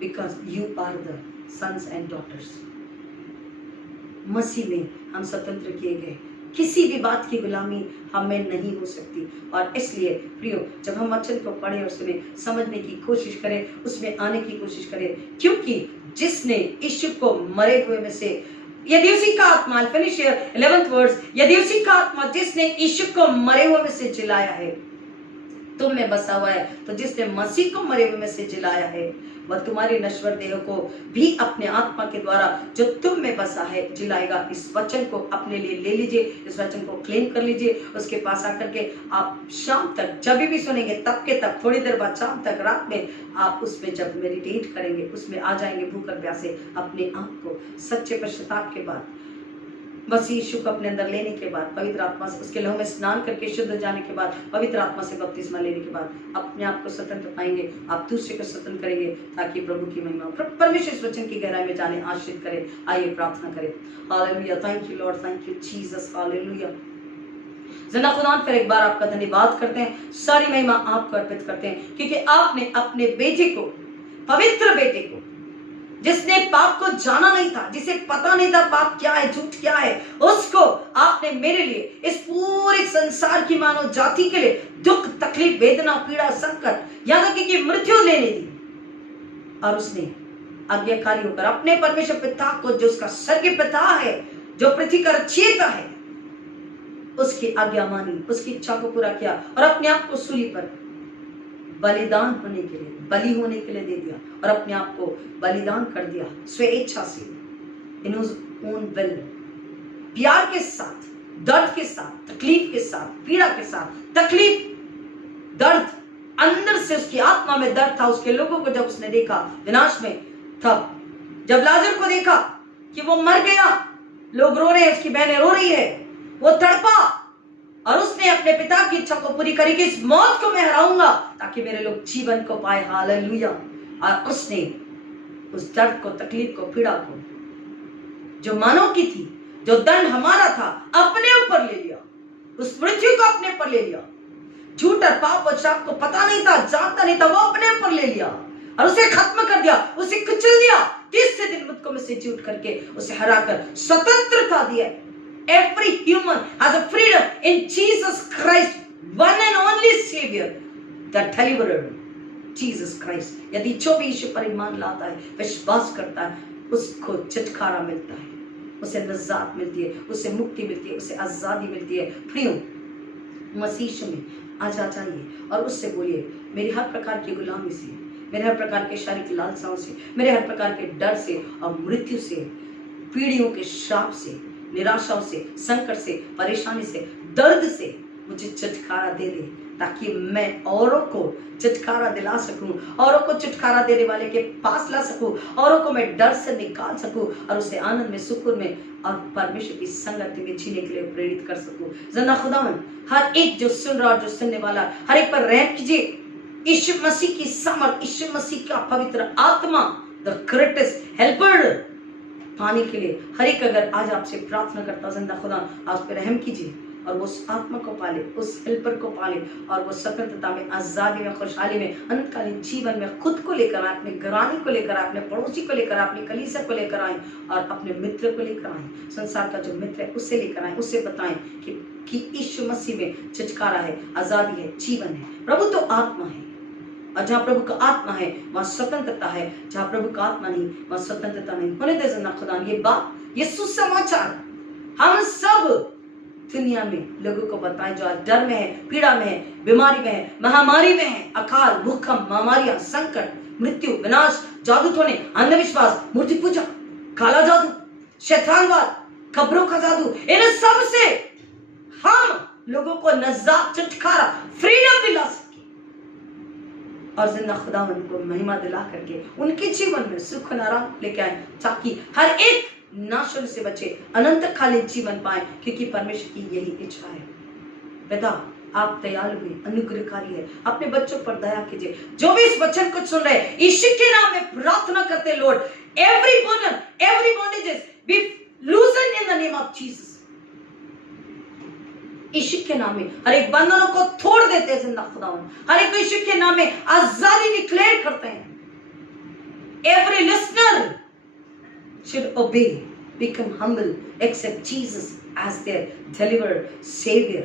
because you are the sons and daughters। मसीह में हम स्वतंत्र किए गए, किसी भी बात की गुलामी हमें नहीं हो सकती। और इसलिए प्रियो, जब हम वचन को पढ़े और सुने, समझने की कोशिश करें, उसमें आने की कोशिश करें, क्योंकि जिसने यीशु को मरे हुए में से, यदि उसी का आत्मा, 11th वर्स, यदि उसी का आत्मा जिसने यीशु को मरे हुए में से जिलाया है तुम में बसा हुआ है, तो जिसने मसीह को मरे हुए में से जिलाया है, वह तुम्हारी नश्वर देह को भी अपने आत्मा के द्वारा जो तुम में बसा है जिलाएगा। इस वचन को अपने लिए ले लीजिए, इस वचन को क्लेम कर लीजिए। उसके पास आकर के आप शाम तक जब भी सुनेंगे, तब के तब, थोड़ी देर बाद शाम तक, रात में आप उसमें जब मेडिटेट करेंगे, उसमें आ जाएंगे भूख प्यासे। अपने आप को सच्चे पश्चाताप के बाद, मसीह यीशु को अपने अंदर लेने के बाद, पवित्र आत्मा से उसके लहू में स्नान करके शुद्ध हो जाने के बाद, पवित्र आत्मा से बपतिस्मा लेने के बाद अपने आप को स्वतंत्र पाएंगे। आप दूसरे को स्वतंत्र करेंगे, ताकि प्रभु की महिमा, परमेश्वर इस वचन की गहराई में जाने आश्रित करे। आइए प्रार्थना करें। Hallelujah, thank you Lord, thank you Jesus, hallelujah. जिंदा खुदा फिर एक बार आपका धन्यवाद करते हैं, सारी महिमा आपको अर्पित करते हैं, क्योंकि आपने अपने बेटे को, पवित्र बेटे को, जिसने पाप को जाना नहीं था, जिसे पता नहीं था पाप क्या है, झूठ क्या है, उसको आपने मेरे लिए, इस पूरे संसार की मानव जाति के लिए दुख, तकलीफ, वेदना, पीड़ा, संकट, यहाँ तक कि मृत्यु लेने दी। और उसने आज्ञाकारी होकर अपने परमेश्वर पिता को, जो उसका स्वर्गीय पिता है, जो पृथ्वी का रचयिता है, उसकी आज्ञा मानी, उसकी इच्छा को पूरा किया और अपने आप को सूली पर बलिदान होने के लिए, बलि होने के लिए दे दिया और अपने आप को बलिदान कर दिया स्वेच्छा से, इन ओन विल, प्यार के साथ, दर्द के साथ, तकलीफ के साथ, पीड़ा के साथ, तकलीफ, दर्द, अंदर से उसकी आत्मा में दर्द था। उसके लोगों को जब उसने देखा विनाश में, तब जब लाजर को देखा कि वो मर गया, लोग रो रहे हैं, उसकी बहनें रो रही है, वो तड़पा और उसने अपने पिता की इच्छा को पूरी करी कि इस मौत को मैं हराऊंगा ताकि मेरे लोग जीवन को पाए। हालेलुया। और उसने उस दर्द को, तकलीफ को, पीड़ा को, जो मानव की थी, जो दंड हमारा था, अपने ऊपर ले लिया, उस मृत्यु को अपने ऊपर ले लिया। झूठ और पाप और शाप को पता नहीं था, जानता नहीं था, वो अपने ऊपर ले लिया और उसे खत्म कर दिया, उसे कुचल दिया। तीसरे दिन मुझको में से जीत करके उसे हराकर स्वतंत्रता दिया। Every human has a freedom in Jesus Christ, one and only Savior, the Deliverer, Jesus Christ. यदि जो भी यीशु पर ईमान लाता है, विश्वास करता है, उसको छुटकारा मिलता है, उसे निजात मिलती है, उसे मुक्ति मिलती है, उसे आजादी मिलती है। प्रियो, मसीह यीशु में आ जाइए और उससे बोलिए, मेरी हर प्रकार की गुलामी से, मेरे हर प्रकार के शारीरिक लालसाओं से, मेरे हर प्रकार के डर से और मृत्यु से, पीढ़ियों के श्राप से, निराशाओं से, संकट से, परेशानी से, दर्द से मुझे छुटकारा दे दे, ताकि मैं औरों को छुटकारा दिला सकूं, औरों को छुटकारा देने वाले के पास ला सकूं, औरों को मैं डर से निकाल सकूं और उसे आनंद में, सुकून में और परमेश्वर की संगति में जीने के लिए प्रेरित कर सकूं। जिंदा खुदावन, हर एक जो सुन रहा और जो सुनने वाला, हर एक पर रहम कीजिए। यीशु मसीह की समर्थ, यीशु मसीह का पवित्र आत्मा, द ग्रेटेस्ट हेल्पर पाने के लिए हर एक अगर आज आपसे प्रार्थना करता, जिंदा खुदा आप पे रहम कीजिए और वो उस आत्मा को पाले, उस हेल्पर को पाले और वो स्वतंत्रता में, आजादी में, खुशहाली में, अनंतकालीन जीवन में खुद को लेकर आए, अपने घराने को लेकर आए, अपने पड़ोसी को लेकर आए, अपनी कलीसिया को लेकर आए और अपने मित्र को लेकर आए, संसार का जो मित्र है उसे लेकर आए, उसे बताएं कि यीशु मसीह में छुटकारा है, आजादी है, जीवन है। प्रभु तो आत्मा है और जहाँ प्रभु का आत्मा है वहाँ स्वतंत्रता है, जहाँ प्रभु का आत्मा नहीं वहाँ स्वतंत्रता नहीं। होने दे जिंदा खुदा, ये बात, ये सुसमाचार हम सब दुनिया में लोगों को बताएं जो आज डर में है, पीड़ा में है, बीमारी में है, महामारी में है, अकाल, भूकंप, महामारियां, संकट, मृत्यु, विनाश, जादू टोने, अंधविश्वास, मूर्ति पूजा, काला जादू, शैतानवाद, खबरों का जादू, इन सब से हम लोगों को नजात, छुटकारा, फ्रीडम दिला सके और जिंदा खुदावन को महिमा दिला करके उनके जीवन में सुख और आराम लेके आए, ताकि हर एक नाश से बचे, अनंतकालीन जीवन पाए, क्योंकि परमेश्वर की यही इच्छा है। पिता, आप दयालु हैं, अनुग्रहकारी है, अपने बच्चों पर दया कीजिए। जो भी इस वचन को सुन रहे हैं, यीशु के नाम में प्रार्थना करते, lord, every burden, every bondages be loosen in the name of Jesus. यीशु के नाम में हर एक बंधनों को तोड़ देते हैं जिंदा खुदावन, हर एक यीशु के नाम में आजादी डिक्लेयर करते हैं। Every listener should obey, become humble, accept Jesus as their deliverer, savior.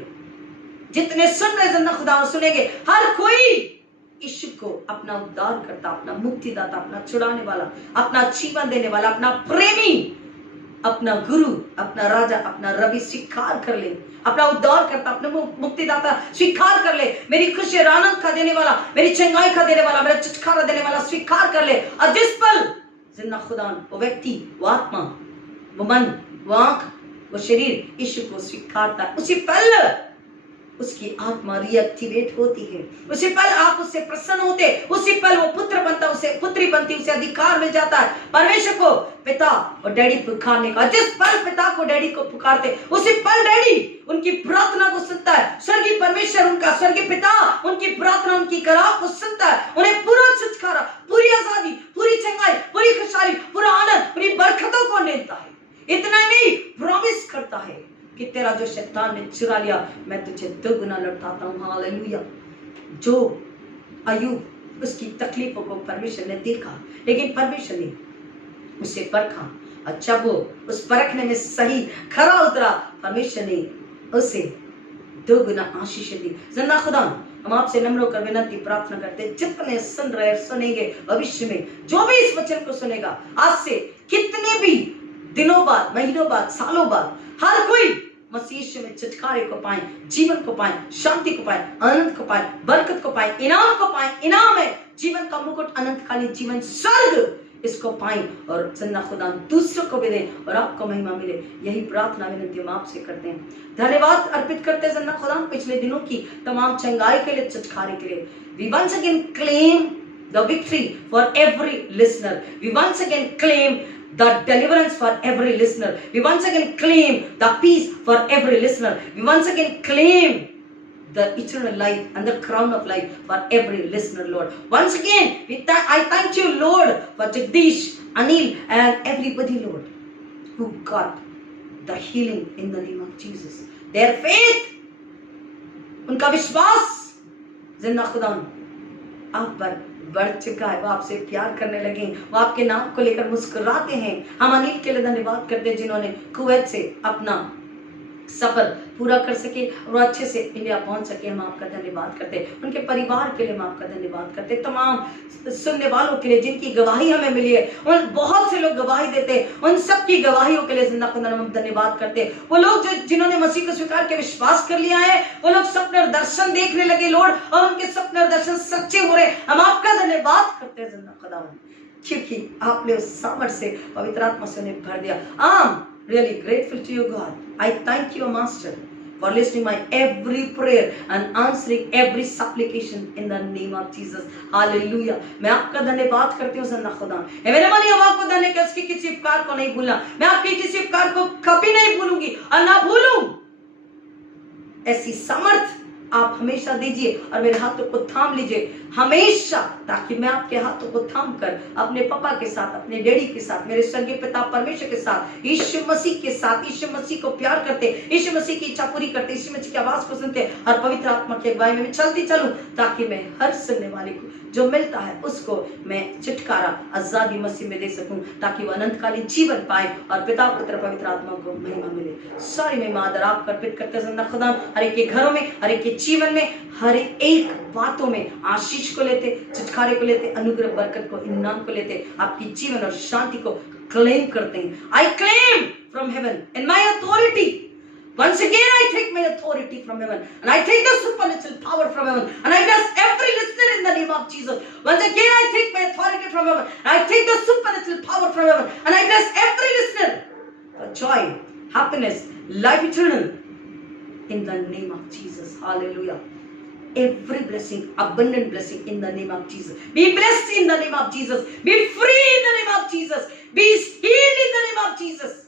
जितने सुन रहे जिंदा खुदा सुनेंगे, हर कोई यीशु को अपना उद्धार करता, अपना मुक्तिदाता, अपना छुड़ाने वाला, अपना जीवन देने वाला, अपना प्रेमी, अपना गुरु, अपना राजा, अपना रवि स्वीकार कर ले, अपना उद्धार करता, अपना मुक्तिदाता स्वीकार कर ले, मेरी खुशी और आनंद का देने वाला, मेरी चंगाई का देने वाला, मेरा छुटकारा देने वाला स्वीकार कर ले। और जिस पल जिंदा खुदा, वो व्यक्ति, वो आत्मा, वो मन, वो आंख, वो शरीर यीशु को स्वीकारता है, उसी पल उसकी आत्मा रिएक्टिवेट होती है, उसी पल आप उससे प्रसन्न होते, उसी पल वो पुत्र बनता, उसे पुत्री बनती, उसे अधिकार मिल जाता है परमेश्वर को पिता और डैडी पुकारने का। जिस पल पिता को, डैडी को पुकारते, उसी पल डैडी उनकी प्रार्थना को सुनता है। स्वर्गीय परमेश्वर, उनका स्वर्गीय पिता उनकी प्रार्थना, उनकी करार को सुनता है, उन्हें पूरा छुटकारा, पूरी आजादी, पूरी चंगाई, पूरी खुशहाली, पूरा आनंद, पूरी बरकतों को देता है। इतना नहीं, प्रॉमिस करता है कि तेरा जो शैतान ने चुरा लिया मैं तुझे दोगुना लौटाता हूँ। हालेलुया। जो अय्यूब उसकी तकलीफों को परमेश्वर ने देखा, लेकिन परमेश्वर ने उसे परखा, और जब वो उस परखने में सही खरा उतरा, परमेश्वर ने उसे दोगुना आशीष दी। जिंदा खुदा, हम आपसे नम्र होकर विनती प्रार्थना करते हैं, जितने सुन रहे सुनेंगे भविष्य में, जो भी इस वचन को सुनेगा, आज से कितने भी दिनों बाद, महीनों बाद, सालों बाद, हर कोई मसीह यीशु में छुटकारे को पाए, जीवन को पाए, शांति को पाए, आनंद को पाए, बरकत को पाए, इनाम को पाए। इनाम है जीवन का मुकुट, अनंतकालीन जीवन, स्वर्ग, इसको पाए और जिंदा खुदा दूसरों को भी दें और आपको महिमा मिले। यही प्रार्थना विनती हम आपसे करते हैं। धन्यवाद अर्पित करते हैं जिंदा खुदा पिछले दिनों की तमाम चंगाई के लिए, छुटकारे के लिए। We once again claim the victory for every listener. We once again claim the deliverance for every listener. We once again claim the peace for every listener. We once again claim the eternal life and the crown of life for every listener, Lord. Once again, I thank you, Lord, for Jagdish, Anil, and everybody, Lord, who got the healing in the name of Jesus. Their faith, उनका विश्वास, जिंदा खुदा आप पर बढ़ चुका है। वो आपसे प्यार करने लगे, वो आपके नाम को लेकर मुस्कुराते हैं। हम अनिल के लिए धन्यवाद करते हैं जिन्होंने कुवैत से अपना सफर पूरा कर सके और अच्छे से इंडिया पहुंच सके। हम आपका धन्यवाद करते हैं। उनके परिवार के लिए हम आपका धन्यवाद करते हैं। तमाम सुनने वालों के लिए जिनकी गवाही हमें मिली है, उन बहुत से लोग गवाही देते हैं, उन सब की गवाहियों के लिए जिंदा खुदा हम धन्यवाद करते हैं। वो लोग जो जिन्होंने मसीह को स्वीकार के विश्वास कर लिया है, वो लोग सपने और दर्शन देखने लगे, लॉर्ड, और उनके सपने और दर्शन सच्चे हो रहे। हम आपका धन्यवाद करते हैं जिंदा खुदा, क्योंकि आपने उस सामर्थ से पवित्र आत्मा से उन्हें भर दिया। I'm really grateful to you, God. I thank you, Master, for listening my every prayer and answering every supplication in the name of Jesus. Hallelujah. मैं आपका धन्यवाद करती हूँ जिंदा खुदा। मेरे मन में आपको धन्य कि उसकी किसी उपकार को नहीं भूलना। मैं आपके किसी उपकार को कभी नहीं भूलूंगी और ना भूलूं। ऐसी सामर्थ आप हमेशा दीजिए और मेरे हाथों को थाम लीजिए हमेशा, ताकि मैं आपके हाथों को थाम कर अपने पापा के साथ, अपने डैडी के साथ, मेरे स्वर्गीय पिता परमेश्वर के साथ, यीशु मसीह के साथ, यीशु मसीह को प्यार करते, यीशु मसीह की इच्छा पूरी करते, यीशु मसीह की आवाज को सुनते और पवित्र आत्मा की अगुवाई में चलती चलूं, ताकि मैं हर सुनने वाले को जो मिलता है उसको मैं छुटकारा, आजादी मसीह में दे सकूं, ताकि वो अनंतकालीन जीवन पाए और पिता पुत्र पवित्र आत्मा को महिमा मिले। सारी महिमा आदर आपको अर्पित करते जिंदा खुदा, हर एक के घरों में, हर एक के जीवन में, हर एक बातों में आशीष को लेते, छुटकारे को लेते, अनुग्रह बरकत को, इनाम को लेते, आपकी जीवन और शांति को क्लेम करते हैं। I claim from heaven in my authority. Once again I take my authority from heaven and I take the supernatural power from heaven and I bless every listener in the name of Jesus. Once again I take my authority from heaven and I take the supernatural power from heaven and I bless every listener for joy, happiness, life eternal in the name of Jesus. Hallelujah. Every blessing, abundant blessing in the name of Jesus. Be blessed in the name of Jesus. Be free in the name of Jesus. Be healed in the name of Jesus.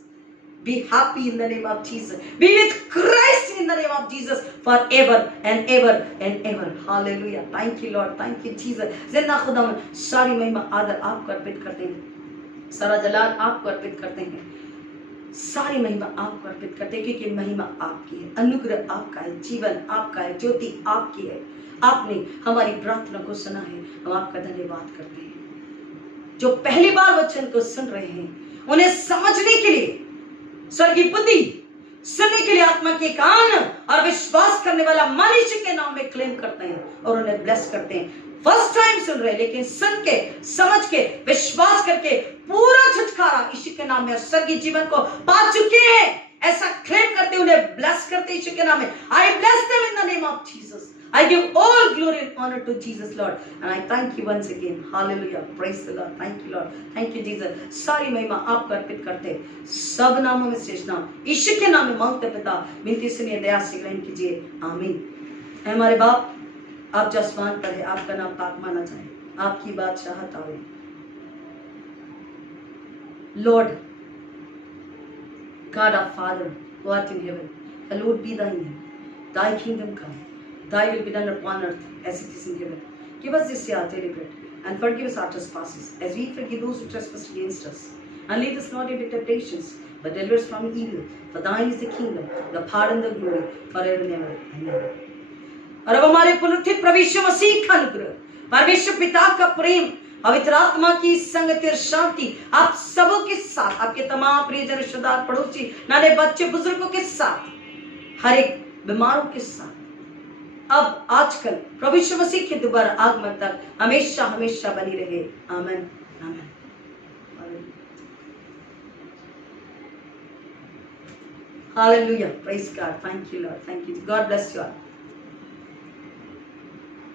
Be happy in the name of Jesus. Be with Christ in the name of Jesus forever and ever and ever. Hallelujah. Thank you, Lord. Thank you, Jesus. जिंदा खुदा सारी महिमा आदर आपको अर्पित करते हैं, सारा जलाल आपको अर्पित करते हैं, सारी महिमा आपको अर्पित करते हैं, क्योंकि महिमा आपकी है, अनुग्रह आपका है, जीवन आपका है, ज्योति आपकी है। आपने हमारी प्रार्थना को सुना है, हम आपका धन्यवाद करते हैं। जो पहली बार वचन को सुन रहे हैं, उन्हें समझने के लिए स्वर्गीय बुद्धि, सुनने के लिए आत्मा के कान और विश्वास करने वाला मनुष्य के नाम में क्लेम करते हैं और उन्हें ब्लेस करते हैं। फर्स्ट टाइम सुन रहे, लेकिन सुन के, समझ के, विश्वास करके पूरा छुटकारा यीशु के नाम में और स्वर्गीय जीवन को पा चुके हैं, ऐसा क्लेम करते उन्हें ब्लेस करते यीशु के नाम में। I bless them in the name of Jesus. I give all glory and honor to Jesus, Lord, and I thank you once again. Hallelujah. Praise the Lord. Thank you, Lord. Thank you, Jesus. सारी महिमा आपको अर्पित करते, सब नामों में श्रेष्ठ नाम यीशु के नाम में मांगते पिता, विनती सुनिए, दया से ग्रहण कीजिए, आमीन। हमारे बाप, आप जो आसमान पर है, आपका नाम पाक माना जाए, आपकी बादशाहत आवे। Lord, God our Father, who art in heaven, hallowed be thy name. Thy kingdom come. Thy will be done upon earth as it is in heaven. Give us this day our daily bread, and forgive us our trespasses, as we forgive those who trespass against us. And lead us not into temptations, but deliver us from evil. For thine is the kingdom, the power and the glory forever and ever. Amen. और अब हमारे पुनरुत्थित प्रभु यीशु मसीह का अनुग्रह, परमेश्वर पिता का प्रेम, पवित्र आत्मा की संगति और शांति आप सबों के साथ, आपके तमाम प्रियजन, रिश्तेदार, पड़ोसी, नाने बच्चे, बुजुर्गों के साथ, हर एक बीमारों के साथ, अब आजकल प्रभु यीशु मसीह के दोबारा आगमन तक हमेशा हमेशा बनी रहे। आमीन आमीन। Hallelujah. Praise God. Thank you, Lord. Thank you. God bless you all.